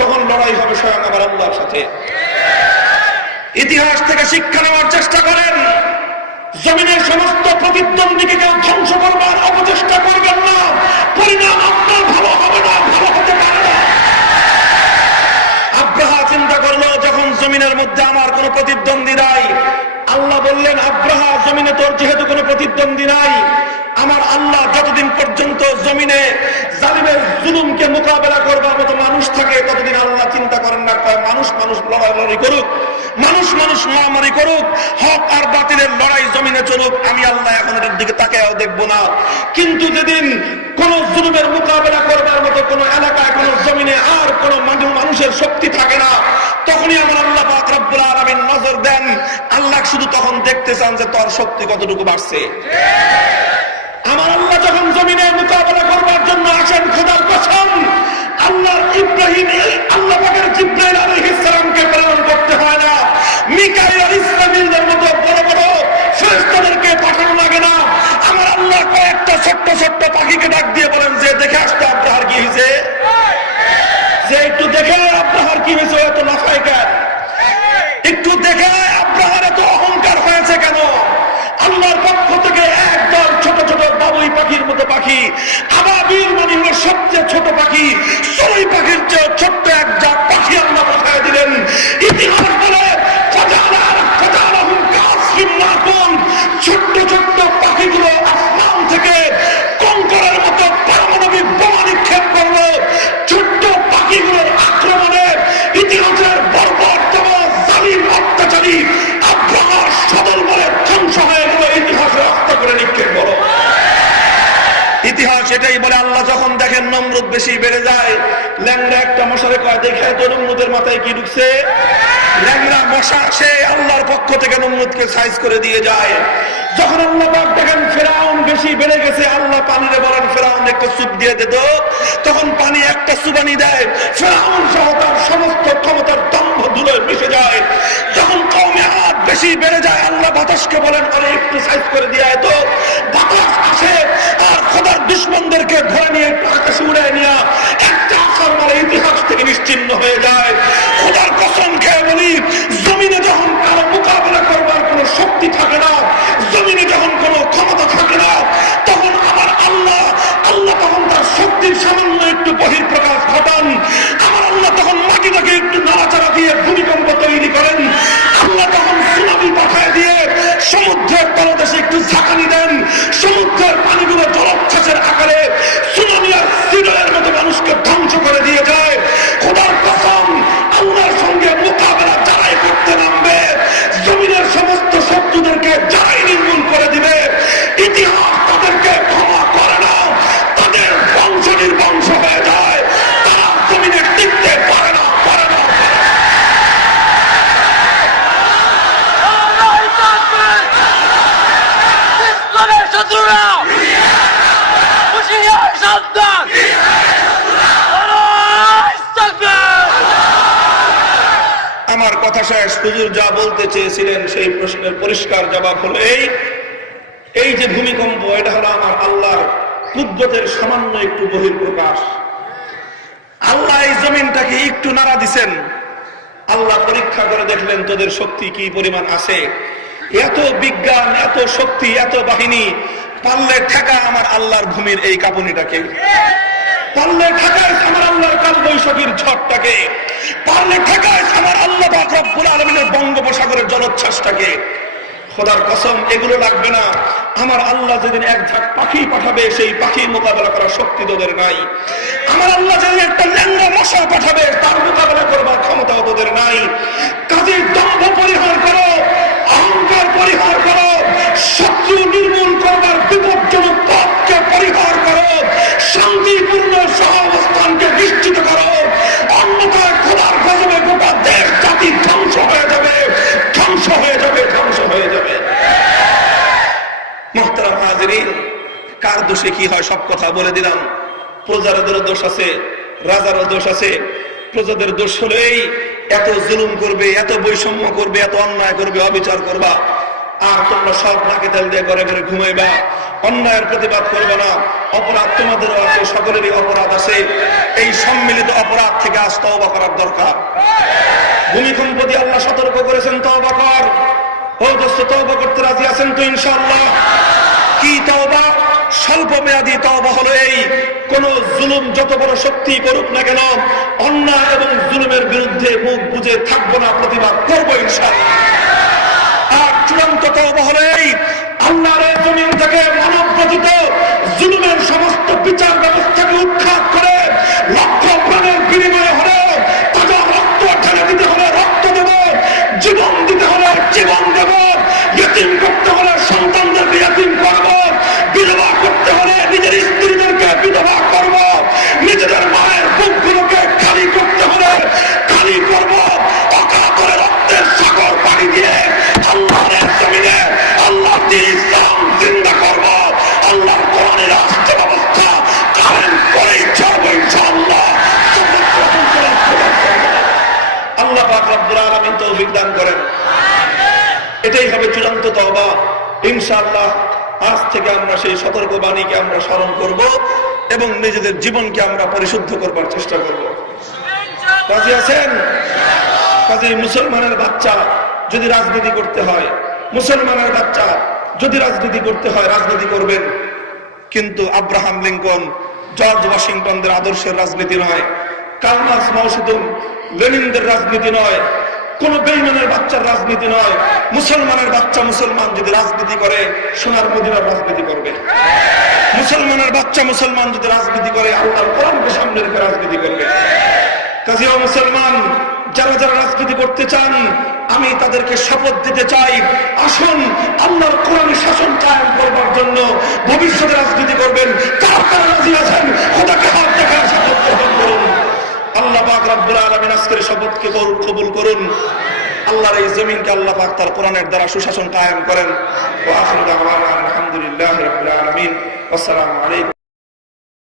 তখন লড়াই হবে স্বয়ং আমার আল্লাহর সাথে। ইতিহাস থেকে শিক্ষা নেওয়ার চেষ্টা করেন। জমিনের সমস্ত প্রতিদ্বন্দ্বীকে কেউ ধ্বংস করবার অপচেষ্টা করবেন না, পরিণাম আপনার ভালো হবে না, ভালো হতে পারে না। আব্রাহা চিন্তা করলো, যখন জমিনের মধ্যে আমার কোনো প্রতিদ্বন্দ্বী নাই, আল্লাহ বললেন, আব্রাহা জমিনে তোর যেহেতু কোনো প্রতিদ্বন্দ্বী নাই, আমার আল্লাহ যতদিন পর্যন্ত জমিনে জালিমের জুলুমকে মোকাবেলা করবার মতো মানুষ থাকে, ততদিন আল্লাহ চিন্তা করেন না মানুষ মানুষ লড়াই করুক, মানুষ মানুষ মারামারি করুক, হক আর বাতিলের লড়াই জমিনে চলুক, আমি আল্লাহ এখন এর দিকে তাকায়ও দেখবো না। কিন্তু যেদিন কোন জুলুমের মোকাবেলা করবার মতো কোন এলাকায়, কোন জমিনে আর কোন মানুষের শক্তি থাকে না, তখনই আমার আল্লাহ পাক রব্বুল আলামিন নজর দেন। আল্লাহ শুধু তখন দেখতে চান যে তোর শক্তি কতটুকু বাড়ছে। আমার আল্লাহ যখন জমিনে মোকাবেলা করবার জন্য আসেন, খোদার কসম, আল্লাহ ইব্রাহিম, আল্লাহ পাকের জিবরাইল আলাইহিস সালামকে প্রেরণ করতে হয় না, মিকাইল আর ইসরাফিলের মতো বড় বড় ফেরেশতাদেরকে পাঠানো লাগে না। আমার আল্লাহ কয়েকটা ছোট্ট ছোট্ট পাখিকে ডাক দিয়ে বলেন যে দেখে আসতে আব্রাহার কি হয়েছে, যে একটু দেখে আব্রাহার কি হয়েছে, এত লাফায় কেন, একটু দেখে আব্রাহার এত অহংকার হয়েছে কেন। আল্লাহর পক্ষ থেকে একদল ছোট ছোট বাবুই পাখির মতো পাখি, আবাবিল মানে হলো সবচেয়ে ছোট পাখি, চড়ুই পাখির চেয়ে ছোট্ট এক জাত পাখি আল্লাহ পাঠিয়ে দিলেন। ইতিহাস বলে ছোট্ট ছোট্ট পাখিগুলো আসমান থেকে কঙ্করের মতো পারমাণবিক বোমা নিক্ষেপ করলো। ছোট্ট পাখিগুলোর আক্রমণে ইতিহাসের বর্বরতম জালিম অত্যাচারী আব্রাহার সদল বলে ধ্বংস হয়ে গেল। ইতিহাসে রক্ত করে নিক্ষেপ করো। ইতিহাস এটাই বলে, আল্লাহ যখন দেখেন নমরুদ বেশি বেড়ে যায়, ল্যাংড়া একটা মশারে কয় দেখে তো নমরুদের মাথায় কি ঢুকছে, ল্যাংড়া মশা সে আল্লাহর পক্ষ থেকে নমরুদকে সাইজ করে দিয়ে যায়। যখন আল্লাহ পাক দেখেন ফেরাউন বেশি বেড়ে গেছে, আল্লাহ পানিরে বলেন ফেরাউন একটা সুপ দিয়ে দিত, তখন পানি একটা সুবানি দেয়, ফেরাউন সহ তার সমস্ত ক্ষমতার দম্ভ ধুলোয় মিশে যায়। যখন কওমে আদ বেশি বেড়ে যায়, আল্লাহ বাতাসকে বলেন আরে একটু সাইজ করে দিয়ে তো, বাতাস আসে আর খোদার দুশমনদেরকে ধরে নিয়ে আকাশে উড়ে নিয়ে একটা আসার মারে ইতিহাস থেকে নিশ্চিহ্ন হয়ে যায়। খোদার কসম খেয়ে বলি, জমিনে যখন কারো মোকাবেলা করবার কোনো শক্তি থাকে না, জমিনে যখন কোনো ক্ষমতা থাকে না, তখন আমার আল্লাহ তখন তার শক্তির সামান্য একটু বহিঃপ্রকাশ ঘটান। আমার আল্লাহ তখন মাটিটাকে একটু নাড়াচাড়া দিয়ে ভূমিকম্প তৈরি করেন। আল্লাহ তখন সুনামি পাঠায় দিয়ে সমুদ্রের তলদেশে একটু ঝাঁকানি দেন, সমুদ্রের পানিগুলো জলোচ্ছ্বাসের আকারে সুনামি আর সিডরের মতো মানুষকে ধ্বংস করে দিয়ে যায়। খোদার কসম, আল্লাহর সঙ্গে মোকাবেলা যারাই করতে নামবে, জমিনের সমস্ত শত্রুদেরকে যারাই নির্মূল করে দিবে, ইতিহাস তাদেরকে ক্ষমা করে না, তাদের বংশ নির্বংশ হয়ে যায়, তারা জমিনে টিকতে পারে না, পারে না। শত্রুরা সাবধান, আমার কথা শেষ। হুজুর যা বলতে চেয়েছিলেন সেই প্রশ্নের পরিষ্কার জবাব হলো এই যে ভূমিকম্প, এটা হলো আমার আল্লাহর কুদরতের সামান্য একটু বহিঃপ্রকাশ। আল্লাহ এই জমিনটাকে একটু নাড়া দিছেন, আল্লাহ পরীক্ষা করে দেখলেন তোদের শক্তি কি পরিমাণ আছে। এত বিজ্ঞান, এত শক্তি, এত বাহিনী, পারলে ঠেকা আমার আল্লাহর ভূমির এই কাঁপুনিটাকে, পারলে ঠেকায় আমার আল্লাহর কাল বৈশাখীর ঝড়টাকে, পারলে ঠেকায় আমার আল্লাহ পাক রব্বুল আলামিনের বঙ্গোপসাগরের জলোচ্ছ্বাসটাকে। খোদার কসম, এগুলো লাগবে না। আমার আল্লাহ যেদিন এক ঝাঁক পাখি পাঠাবে, সেই পাখির মোকাবেলা করার শক্তি তোদের নাই। আমার আল্লাহ যেদিন একটা ল্যাংড়া মশা পাঠাবে, তার মোকাবেলা করবার ক্ষমতাও তোদের নাই। কাজেই দম্ভ পরিহার করো, অহংকার পরিহার করো, শত্রু নির্মূল করবার বিপজ্জনক পথকে পরিহার করো, শান্তিপূর্ণ সহাবস্থানকে নিশ্চিত করো। অন্যথায় খোদার গজবে গোটা দেশ জাতি ধ্বংস হয়ে যাবে, ধ্বংস হয়ে যাবে, ধ্বংস হয়ে যাবে। মুহতারাম হাজিরিন, কার দোষে কি হয় সব কথা বলে দিলাম। প্রজাদেরও দোষ আছে, রাজারও দোষ আছে। প্রজাদের দোষ হলো এত জুলুম করবে, এত বৈষম্য করবে, এত অন্যায় করবে, অবিচার করবা, আর তোমরা সব নাকে তেল দিয়ে ঘরে ঘরে ঘুমাইবা, অন্যায়ের প্রতিবাদ করবে না। অপরাধ তোমাদেরও আছে, সকলেরই অপরাধ আছে। এই সম্মিলিত অপরাধ থেকে আজ তওবা করার দরকার। ভূমিকম্প দিয়ে আল্লাহ সতর্ক করেছেন, তওবা কর। ও দোস্ত, তওবা করতে রাজি আছেন তো ইনশাআল্লাহ? কি তওবা? স্বল্প মেয়াদী তওবা হলো এই, কোন জুলুম যত বড় শক্তি করুক না কেন, অন্যায় এবং জুলুমের বিরুদ্ধে মুখ বুজে থাকবো না, প্রতিবাদ করবো ইনশাআল্লাহ। আর চূড়ান্ত তওবা হলো এই, আল্লাহর এই জমিন থেকে মানব রচিত জুলুমের সমস্ত বিচার ব্যবস্থাকে উৎখাত করে লক্ষ প্রাণের বিনিময়ে হলে তাজা রক্ত ঢেলে দিতে হলে রক্ত দেব, জীবন দিতে হলে জীবন দেব, ইতিম করতে হলে সন্তানদেরকে ইতিম করব, বিধবা করতে হলে নিজের স্ত্রীদেরকে বিধবা করব, নিজেদের মায়ের বুকগুলোকে খালি করতে হলে খালি করব, অকাতরে রক্তের সাগর পানি দিয়ে আল্লাহর জমিনে আল্লাহ ইসলাম জিন্দা করব, আল্লাহর কোরআনের রাষ্ট্র ব্যবস্থা কায়েম করেই ছাড়ব ইনশাআল্লাহ। আল্লাহ পাক রব্বুল আলামিন তৌফিক দান করেন। এটাই হবে চূড়ান্ত তওবা ইনশাআল্লাহ। আজ থেকে আমরা সেই সতর্ক বাণীকে আমরা স্মরণ করব এবং নিজেদের জীবনকে আমরা পরিশুদ্ধ করবার চেষ্টা করব। রাজি আছেন? কাজে মুসলমানের বাচ্চা যদি রাজনীতি করতে হয়, মুসলমানের বাচ্চা যদি রাজনীতি করতে হয়, রাজনীতি করবেন, কিন্তু আব্রাহাম লিঙ্কন, জর্জ ওয়াশিংটনদের আদর্শের রাজনীতি নয়, কার্ল মার্কস, মাও সেতুং, লেনিনদের রাজনীতি নয়, কোন বেঈমানের বাচ্চার রাজনীতি নয়। মুসলমানের বাচ্চা মুসলমান যদি রাজনীতি করে, সোনার মদিনার রাজনীতি করবে। মুসলমানের বাচ্চা মুসলমান যদি রাজনীতি করে, আল্লাহর কোরআনকে সামনে রেখে রাজনীতি করবে। কাজেই মুসলমান যারা যারা রাজনীতি করতে চান, আমি তাদেরকে শপথ দিতে চাই, আসুন আল্লাহর কোরআনের শাসন কায়েম করবার জন্য ভবিষ্যতে রাজনীতি করবেন। কারা কারা রাজি আছেন খোদাকে হাত দেখার শপথ গ্রহণ করুন। আল্লাহ পাক রব্বুল আলামিন আজকের শপথকে কবুল করুন। আল্লাহর এই জমিনকে আল্লাহ পাক তার কোরআনের দ্বারা সুশাসন কায়েম করেন। ওয়া আখিরু দাওয়ানা আলহামদুলিল্লাহি রাব্বিল আলামিন। আসসালামু আলাইকুম।